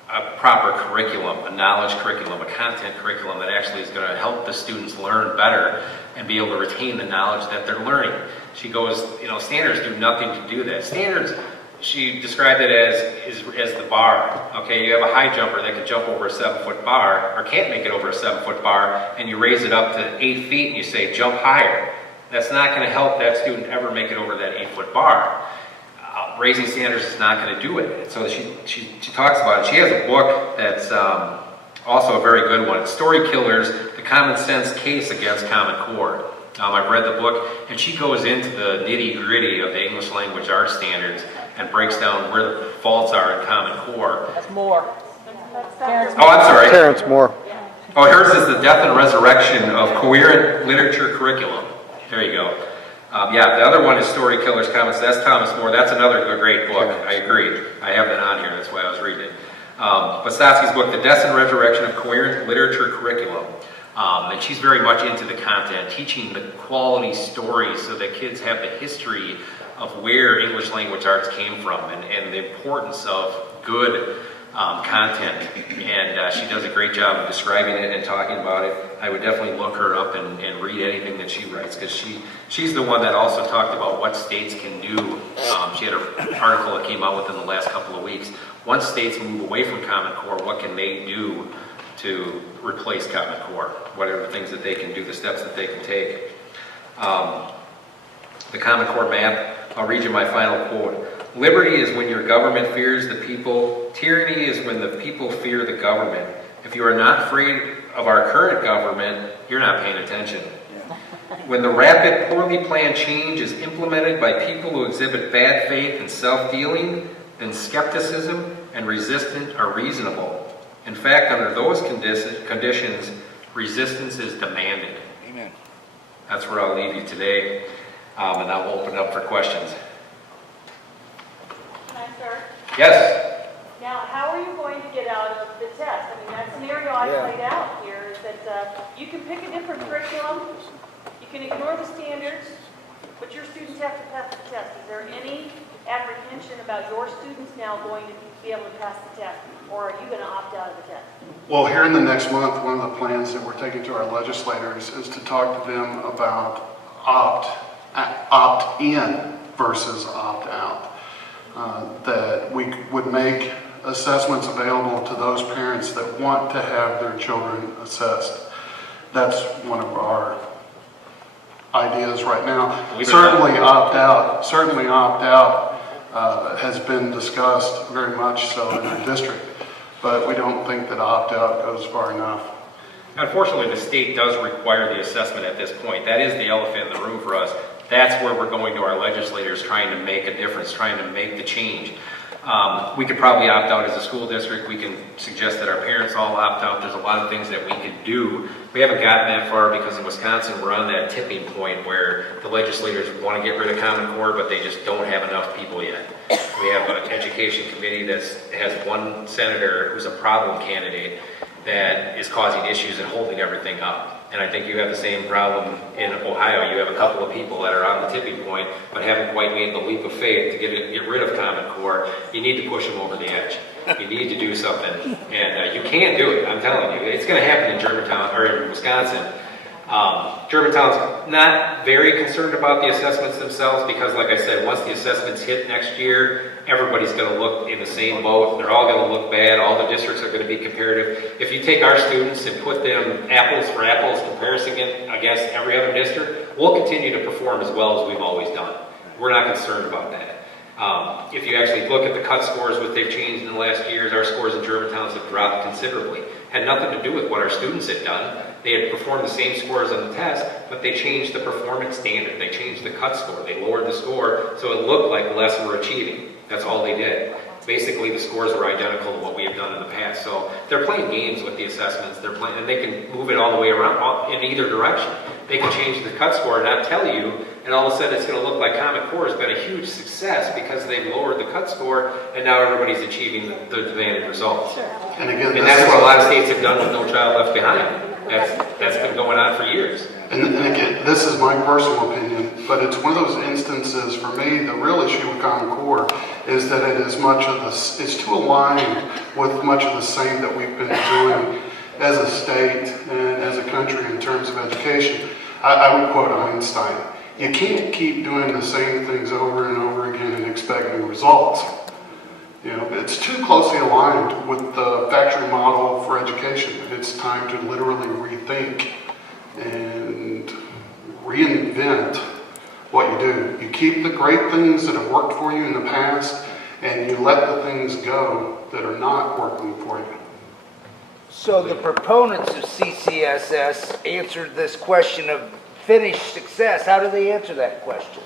a proper curriculum, a knowledge curriculum, a content curriculum that actually is going to help the students learn better and be able to retain the knowledge that they're learning. She goes, you know, standards do nothing to do that. Standards, she described it as the bar. Okay, you have a high jumper that can jump over a 7-foot bar, or can't make it over a 7-foot bar, and you raise it up to 8 feet and you say, jump higher. That's not going to help that student ever make it over that 8-foot bar. Raising standards is not going to do it. So she talks about it. She has a book that's also a very good one. It's Story Killers, The Common Sense Case Against Common Core. I've read the book, and she goes into the nitty-gritty of the English language arts standards and breaks down where the faults are in Common Core. That's more. Oh, I'm sorry. Terrence Moore. Oh, hers is The Death and Resurrection of Coherent Literature Curriculum. There you go. Yeah, the other one is Story Killers, Comments. That's Thomas More. That's another great book. I agree. I have that on here. That's why I was reading it. But Stotsky's book, The Death and Resurrection of Coherent Literature Curriculum. And she's very much into the content, teaching the quality stories so that kids have the history of where English language arts came from and the importance of good content. And she does a great job of describing it and talking about it. I would definitely look her up and read anything that she writes, because she's the one that also talked about what states can do. She had an article that came out within the last couple of weeks. Once states move away from Common Core, what can they do to replace Common Core? What are the things that they can do, the steps that they can take? The Common Core map, I'll read you my final quote. Liberty is when your government fears the people. Tyranny is when the people fear the government. If you are not afraid of our current government, you're not paying attention. When the rapid, poorly planned change is implemented by people who exhibit bad faith and self-dealing, then skepticism and resistance are reasonable. In fact, under those conditions, resistance is demanded. Amen. That's where I'll leave you today, and I'll open up for questions. Can I start? Yes? Now, how are you going to get out of the test? I mean, that scenario I played out here is that you can pick a different curriculum, you can ignore the standards, but your students have to pass the test. Is there any apprehension about your students now going to be able to pass the test, or are you going to opt out of the test? Well, here in the next month, one of the plans that we're taking to our legislators is to talk to them about opt-in versus opt-out. That we would make assessments available to those parents that want to have their children assessed. That's one of our ideas right now. Certainly opt out has been discussed very much so in our district, but we don't think that opt-out goes far enough. Unfortunately, the state does require the assessment at this point. That is the elephant in the room for us. That's where we're going to our legislators, trying to make a difference, trying to make the change. We could probably opt out as a school district. We can suggest that our parents all opt out. There's a lot of things that we could do. We haven't gotten that far because in Wisconsin, we're on that tipping point where the legislators want to get rid of Common Core, but they just don't have enough people yet. We have an education committee that has one senator who's a problem candidate that is causing issues and holding everything up. And I think you have the same problem in Ohio. You have a couple of people that are on the tipping point, but haven't quite made the leap of faith to get rid of Common Core. You need to push them over the edge. You need to do something, and you can do it. I'm telling you, it's going to happen in Germantown or in Wisconsin. Germantown's not very concerned about the assessments themselves because, like I said, once the assessments hit next year, everybody's going to look in the same boat. They're all going to look bad. All the districts are going to be comparative. If you take our students and put them apples for apples comparison against every other district, we'll continue to perform as well as we've always done. We're not concerned about that. If you actually look at the cut scores, what they've changed in the last years, our scores in Germantown have dropped considerably. Had nothing to do with what our students had done. They had performed the same scores on the test, but they changed the performance standard. They changed the cut score. They lowered the score so it looked like less were achieving. That's all they did. Basically, the scores were identical to what we have done in the past. So they're playing games with the assessments. They're playing, and they can move it all the way around in either direction. They can change the cut score and not tell you, and all of a sudden it's going to look like Common Core has been a huge success because they've lowered the cut score, and now everybody's achieving the demanded results. And again, And that's what a lot of states have done with No Child Left Behind. That's been going on for years. And again, this is my personal opinion, but it's one of those instances for me, the real issue with Common Core is that it is much of this, it's too aligned with much of the same that we've been doing as a state and as a country in terms of education. I would quote Einstein, you can't keep doing the same things over and over again and expect new results. You know, it's too closely aligned with the factory model for education. It's time to literally rethink and reinvent what you do. You keep the great things that have worked for you in the past, and you let the things go that are not working for you. So the proponents of CCSS answered this question of finished success. How do they answer that question?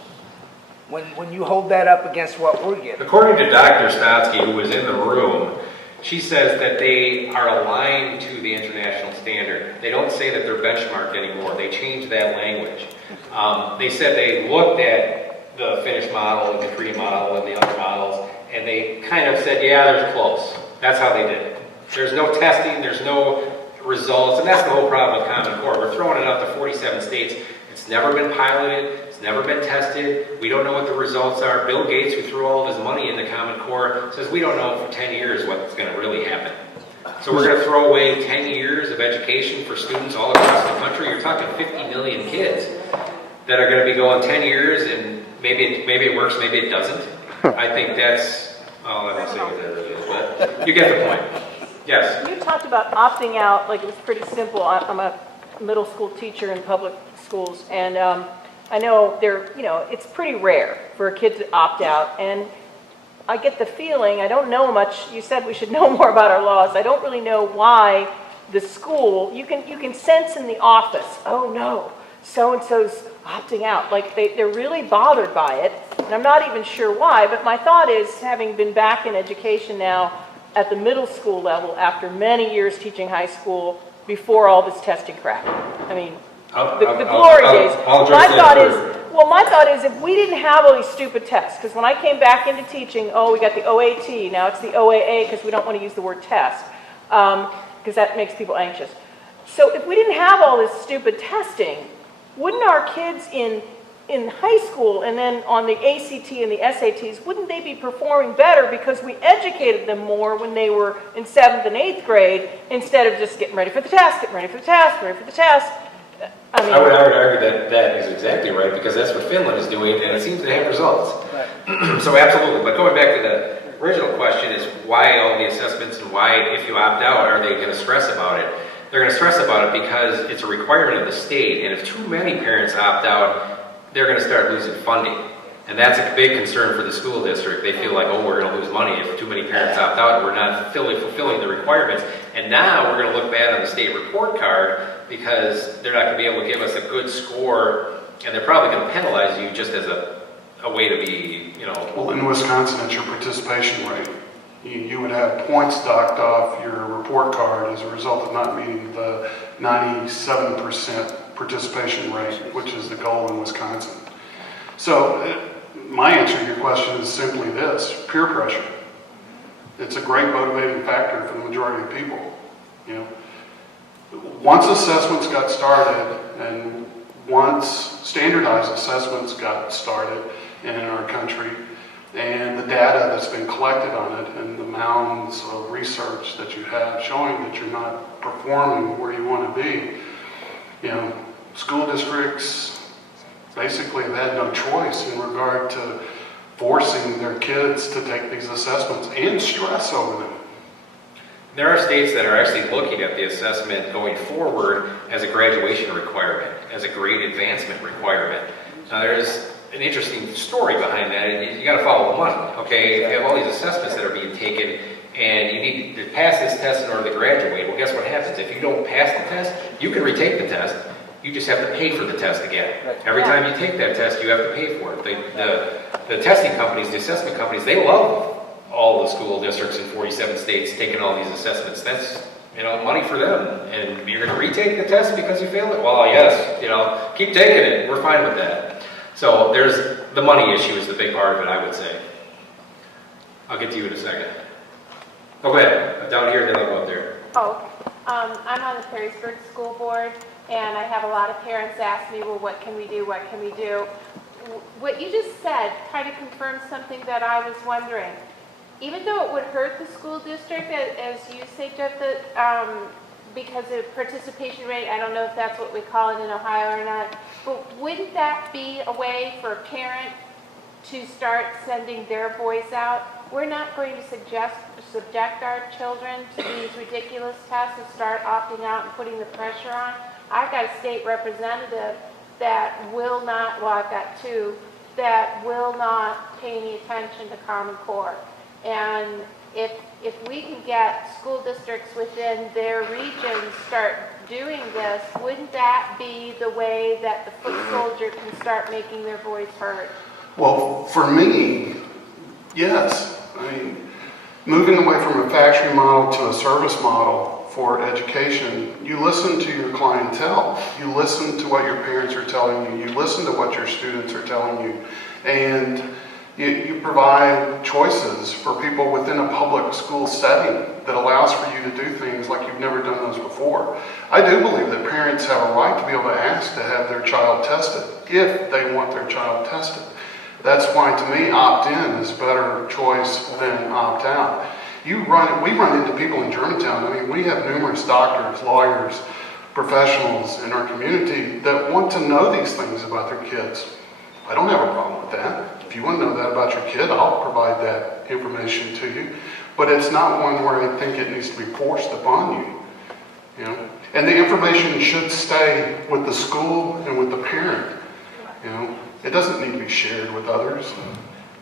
When you hold that up against what we're getting? According to Dr. Stotsky, who was in the room, she says that they are aligned to the international standard. They don't say that they're benchmarked anymore. They changed that language. They said they looked at the Finnish model and the Korean model and the other models, and they kind of said, yeah, they're close. That's how they did it. There's no testing, there's no results, and that's the whole problem with Common Core. We're throwing it out to 47 states. It's never been piloted. It's never been tested. We don't know what the results are. Bill Gates, who threw all of his money into Common Core, says we don't know for 10 years what's going to really happen. So we're going to throw away 10 years of education for students all across the country. You're talking 50 million kids that are going to be going 10 years, and maybe it works, maybe it doesn't. I think that's, I won't say what that really is, but you get the point. Yes? You talked about opting out, like it was pretty simple. I'm a middle school teacher in public schools, and I know it's pretty rare for a kid to opt out, and I get the feeling, I don't know much, you said we should know more about our laws, I don't really know why the school, you can sense in the office, oh no, so-and-so's opting out, like they're really bothered by it, and I'm not even sure why, but my thought is, having been back in education now at the middle school level after many years teaching high school before all this testing crap, I mean, the glory days. My thought is if we didn't have all these stupid tests, because when I came back into teaching, we got the OAT, now it's the OAA because we don't want to use the word test, because that makes people anxious. So if we didn't have all this stupid testing, wouldn't our kids in high school and then on the ACT and the SATs, wouldn't they be performing better because we educated them more when they were in 7th and 8th grade instead of just getting ready for the test, getting ready for the test, getting ready for the test? I would argue that is exactly right because that's what Finland is doing and it seems to have results. Right. So absolutely, but going back to the original question is why all the assessments and why if you opt out are they going to stress about it? They're going to stress about it because it's a requirement of the state and if too many parents opt out, they're going to start losing funding. And that's a big concern for the school district. They feel like, oh, we're going to lose money if too many parents opt out and we're not fulfilling the requirements. And now we're going to look bad on the state report card because they're not going to be able to give us a good score, and they're probably going to penalize you just as a way to be, you know. Well, in Wisconsin, it's your participation rate. You would have points docked off your report card as a result of not meeting the 97% participation rate, which is the goal in Wisconsin. So my answer to your question is simply this: peer pressure. It's a great motivating factor for the majority of people. You know, once assessments got started and once standardized assessments got started in our country, and the data that's been collected on it and the mounds of research that you have showing that you're not performing where you want to be, you know, school districts basically have had no choice in regard to forcing their kids to take these assessments and stress over them. There are states that are actually looking at the assessment going forward as a graduation requirement, as a grade advancement requirement. Now there's an interesting story behind that. You got to follow the money, okay? If you have all these assessments that are being taken and you need to pass this test in order to graduate, well, guess what happens? If you don't pass the test, you can retake the test. You just have to pay for the test again. Every time you take that test, you have to pay for it. The testing companies, the assessment companies, they love all the school districts in 47 states taking all these assessments. That's, you know, money for them. And you're going to retake the test because you failed it? Well, yes, you know, keep taking it. We're fine with that. So there's the money issue is the big part of it, I would say. I'll get to you in a second. Oh, go ahead. Down here, then I'll go up there. Oh, I'm on the Perrysburg School Board, and I have a lot of parents ask me, well, what can we do? What can we do? What you just said kind of confirms something that I was wondering. Even though it would hurt the school district, as you say, Jeff, that because of participation rate, I don't know if that's what we call it in Ohio or not, but wouldn't that be a way for a parent to start sending their voice out? We're not going to subject our children to these ridiculous tests and start opting out and putting the pressure on. I've got a state representative that will not, well, I've got two, that will not pay any attention to Common Core. And if we can get school districts within their regions start doing this, wouldn't that be the way that the foot soldier can start making their voice heard? Well, for me, yes. I mean, moving away from a factory model to a service model for education, you listen to your clientele. You listen to what your parents are telling you. You listen to what your students are telling you. And you provide choices for people within a public school setting that allows for you to do things like you've never done those before. I do believe that parents have a right to be able to ask to have their child tested if they want their child tested. That's why, to me, opt-in is a better choice than opt-out. We run into people in Germantown. I mean, we have numerous doctors, lawyers, professionals in our community that want to know these things about their kids. I don't have a problem with that. If you want to know that about your kid, I'll provide that information to you. But it's not one where I think it needs to be forced upon you. You know? And the information should stay with the school and with the parent. You know? It doesn't need to be shared with others.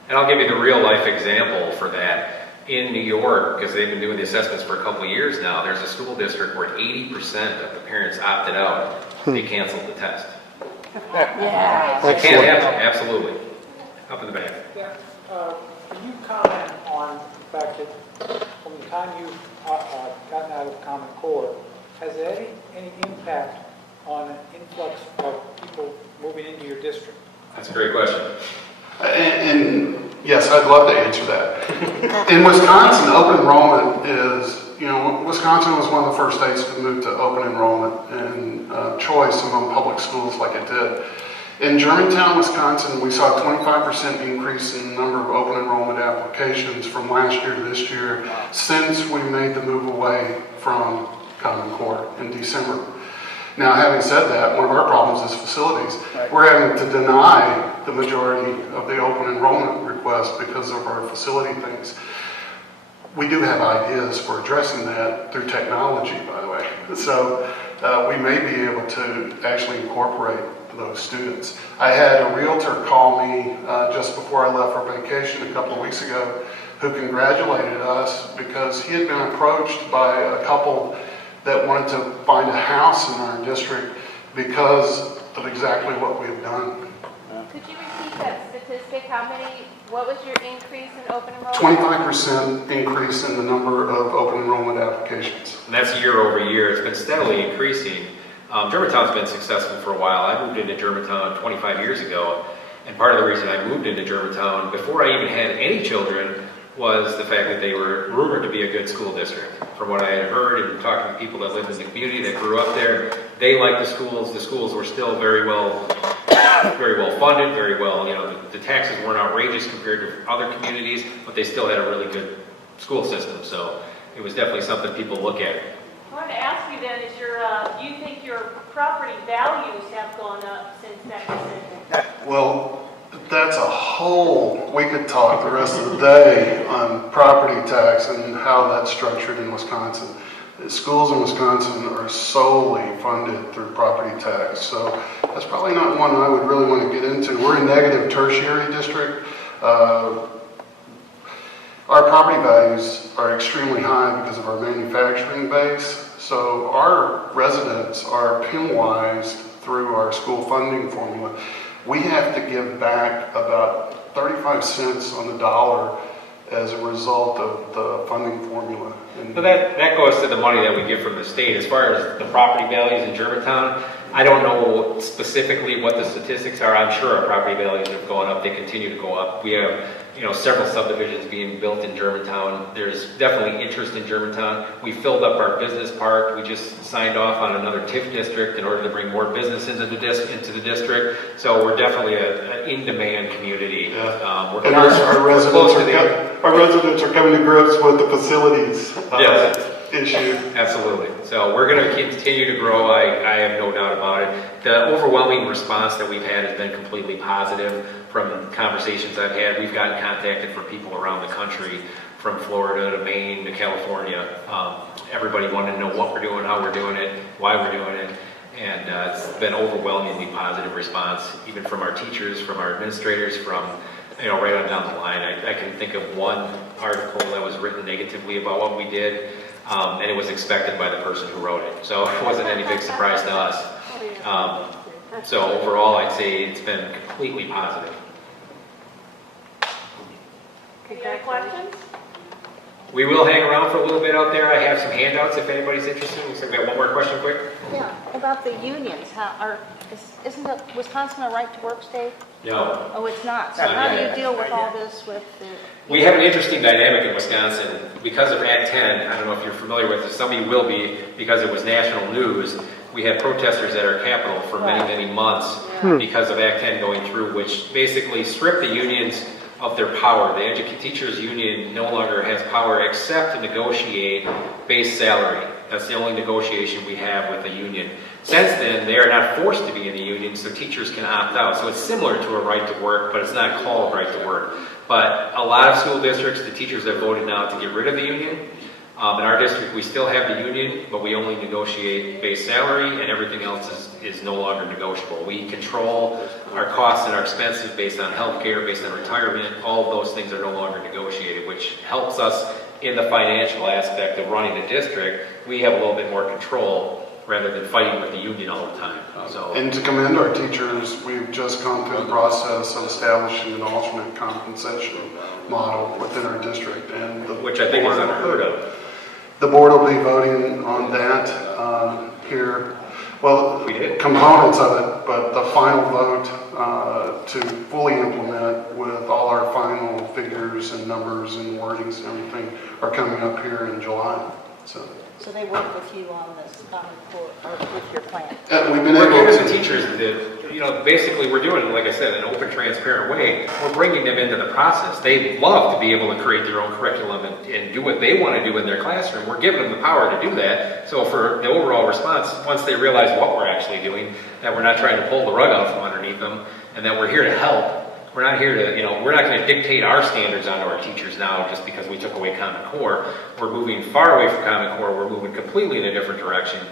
And I'll give you the real life example for that. In New York, because they've been doing the assessments for a couple of years now, there's a school district where 80% of the parents opted out. They canceled the test. Yeah. It can't happen, absolutely. Up in the back. Yeah, can you comment on the fact that from the time you've gotten out of Common Core, has there any impact on an influx of people moving into your district? That's a great question. And yes, I'd love to answer that. In Wisconsin, open enrollment is, Wisconsin was one of the first states to move to open enrollment and choice among public schools like it did. In Germantown, Wisconsin, we saw a 25% increase in the number of open enrollment applications from last year to this year since we made the move away from Common Core in December. Now, having said that, one of our problems is facilities. We're having to deny the majority of the open enrollment requests because of our facility things. We do have ideas for addressing that through technology, by the way. So we may be able to actually incorporate the those students. I had a realtor call me just before I left for vacation a couple of weeks ago who congratulated us because he had been approached by a couple that wanted to find a house in our district because of exactly what we've done. Could you repeat that statistic? What was your increase in open enrollment? 25% increase in the number of open enrollment applications. And that's year over year. It's been steadily increasing. Germantown's been successful for a while. I moved into Germantown 25 years ago, and part of the reason I moved into Germantown before I even had any children was the fact that they were rumored to be a good school district. From what I had heard and talking to people that lived in the community that grew up there, they liked the schools. The schools were still very well funded, very well, the taxes weren't outrageous compared to other communities, but they still had a really good school system. So it was definitely something people look at. I wanted to ask you then, do you think your property values have gone up since that decision? Well, that's a whole, we could talk the rest of the day on property tax and how that's structured in Wisconsin. The schools in Wisconsin are solely funded through property tax, so that's probably not one I would really want to get into. We're a negative tertiary district. Our property values are extremely high because of our manufacturing base, so our residents are penalized through our school funding formula. We have to give back about 35 cents on the dollar as a result of the funding formula. So that goes to the money that we get from the state. As far as the property values in Germantown, I don't know specifically what the statistics are. I'm sure our property values have gone up. They continue to go up. We have, several subdivisions being built in Germantown. There's definitely interest in Germantown. We filled up our business park. We just signed off on another TIF district in order to bring more business into the district. So we're definitely an in-demand community. Yeah. And our residents are coming to grips with the facilities issue. Absolutely. So we're going to continue to grow. I have no doubt about it. The overwhelming response that we've had has been completely positive from conversations I've had. We've gotten contacted from people around the country, from Florida to Maine to California. Everybody wanted to know what we're doing, how we're doing it, why we're doing it. And it's been overwhelmingly positive response, even from our teachers, from our administrators, from right on down the line. I can think of one article that was written negatively about what we did, and it was expected by the person who wrote it. So it wasn't any big surprise to us. So overall, I'd say it's been completely positive. Any other questions? We will hang around for a little bit out there. I have some handouts if anybody's interested. Looks like we got one more question quick. Yeah, about the unions, isn't Wisconsin a right-to-work state? No. Oh, it's not. So how do you deal with all this with the... We have an interesting dynamic in Wisconsin. Because of Act 10, I don't know if you're familiar with it, some of you will be, because it was national news, we had protesters at our Capitol for many, many months because of Act 10 going through, which basically stripped the unions of their power. The teachers union no longer has power except to negotiate base salary. That's the only negotiation we have with the union. Since then, they are not forced to be in the union, so teachers can opt out. So it's similar to a right to work, but it's not called right to work. But a lot of school districts, the teachers have voted now to get rid of the union. In our district, we still have the union, but we only negotiate base salary, and everything else is no longer negotiable. We control our costs and our expenses based on health care, based on retirement. All of those things are no longer negotiated, which helps us in the financial aspect of running the district. We have a little bit more control rather than fighting with the union all the time. And to commend our teachers, we've just gone through the process of establishing an alternate compensation model within our district, and which I think is unheard of. The board will be voting on that here. Well, we did. Components of it, but the final vote to fully implement with all our final figures and numbers and wordings and everything are coming up here in July. So they work with you on this, or with your plan? We've been We're able giving to the teachers basically we're doing it, like I said, in an open, transparent way. We're bringing them into the process. They love to be able to create their own curriculum and do what they want to do in their classroom. We're giving them the power to do that. So for the overall response, once they realize what we're actually doing, that we're not trying to pull the rug out from underneath them, and that we're here to help. We're not here to, we're not going to dictate our standards onto our teachers now just because we took away Common Core. We're moving far away from Common Core. We're moving completely in a different direction.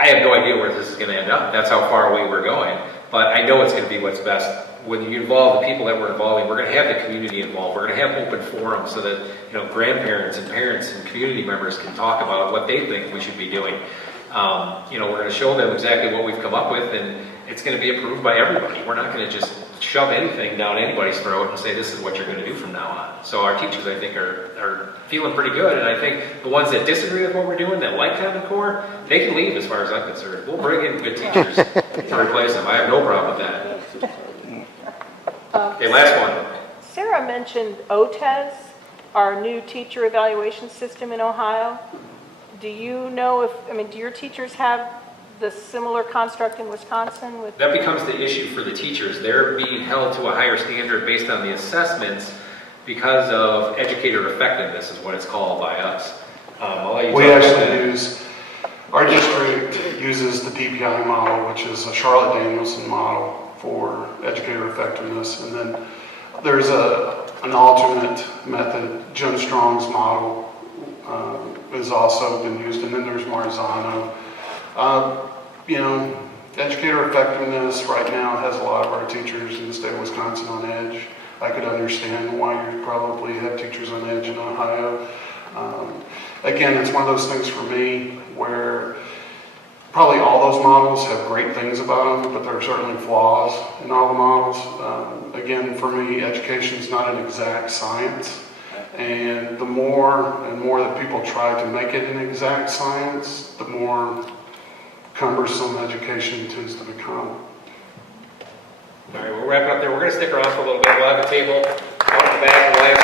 I have no idea where this is going to end up. That's how far away we're going. But I know it's going to be what's best. When you involve the people that we're involving, we're going to have the community involved. We're going to have open forums so that grandparents and parents and community members can talk about what they think we should be doing. We're going to show them exactly what we've come up with, and it's going to be approved by everybody. We're not going to just shove anything down anybody's throat and say this is what you're going to do from now on. So our teachers, I think, are feeling pretty good, and I think the ones that disagree with what we're doing, that like Common Core, they can leave as far as I'm concerned. We'll bring in good teachers to replace them. I have no problem with that. Okay, last one. Sarah mentioned OTES, our new teacher evaluation system in Ohio. Do you know do your teachers have the similar construct in Wisconsin with? That becomes the issue for the teachers. They're being held to a higher standard based on the assessments because of educator effectiveness is what it's called by us. We actually use, our district uses the DPI model, which is a Charlotte Danielson model for educator effectiveness. And then there's an alternate method, Jim Strong's model is also been used. And then there's Marzano. Educator effectiveness right now has a lot of our teachers in the state of Wisconsin on edge. I could understand why you probably have teachers on edge in Ohio. Again, it's one of those things for me where probably all those models have great things about them, but there are certainly flaws in all the models. Again, for me, education is not an exact science. And the more and more that people try to make it an exact science, the more cumbersome education tends to become. All right, we'll wrap it up there. We're going to stick around for a little bit. We'll have a table out in the back. We'll have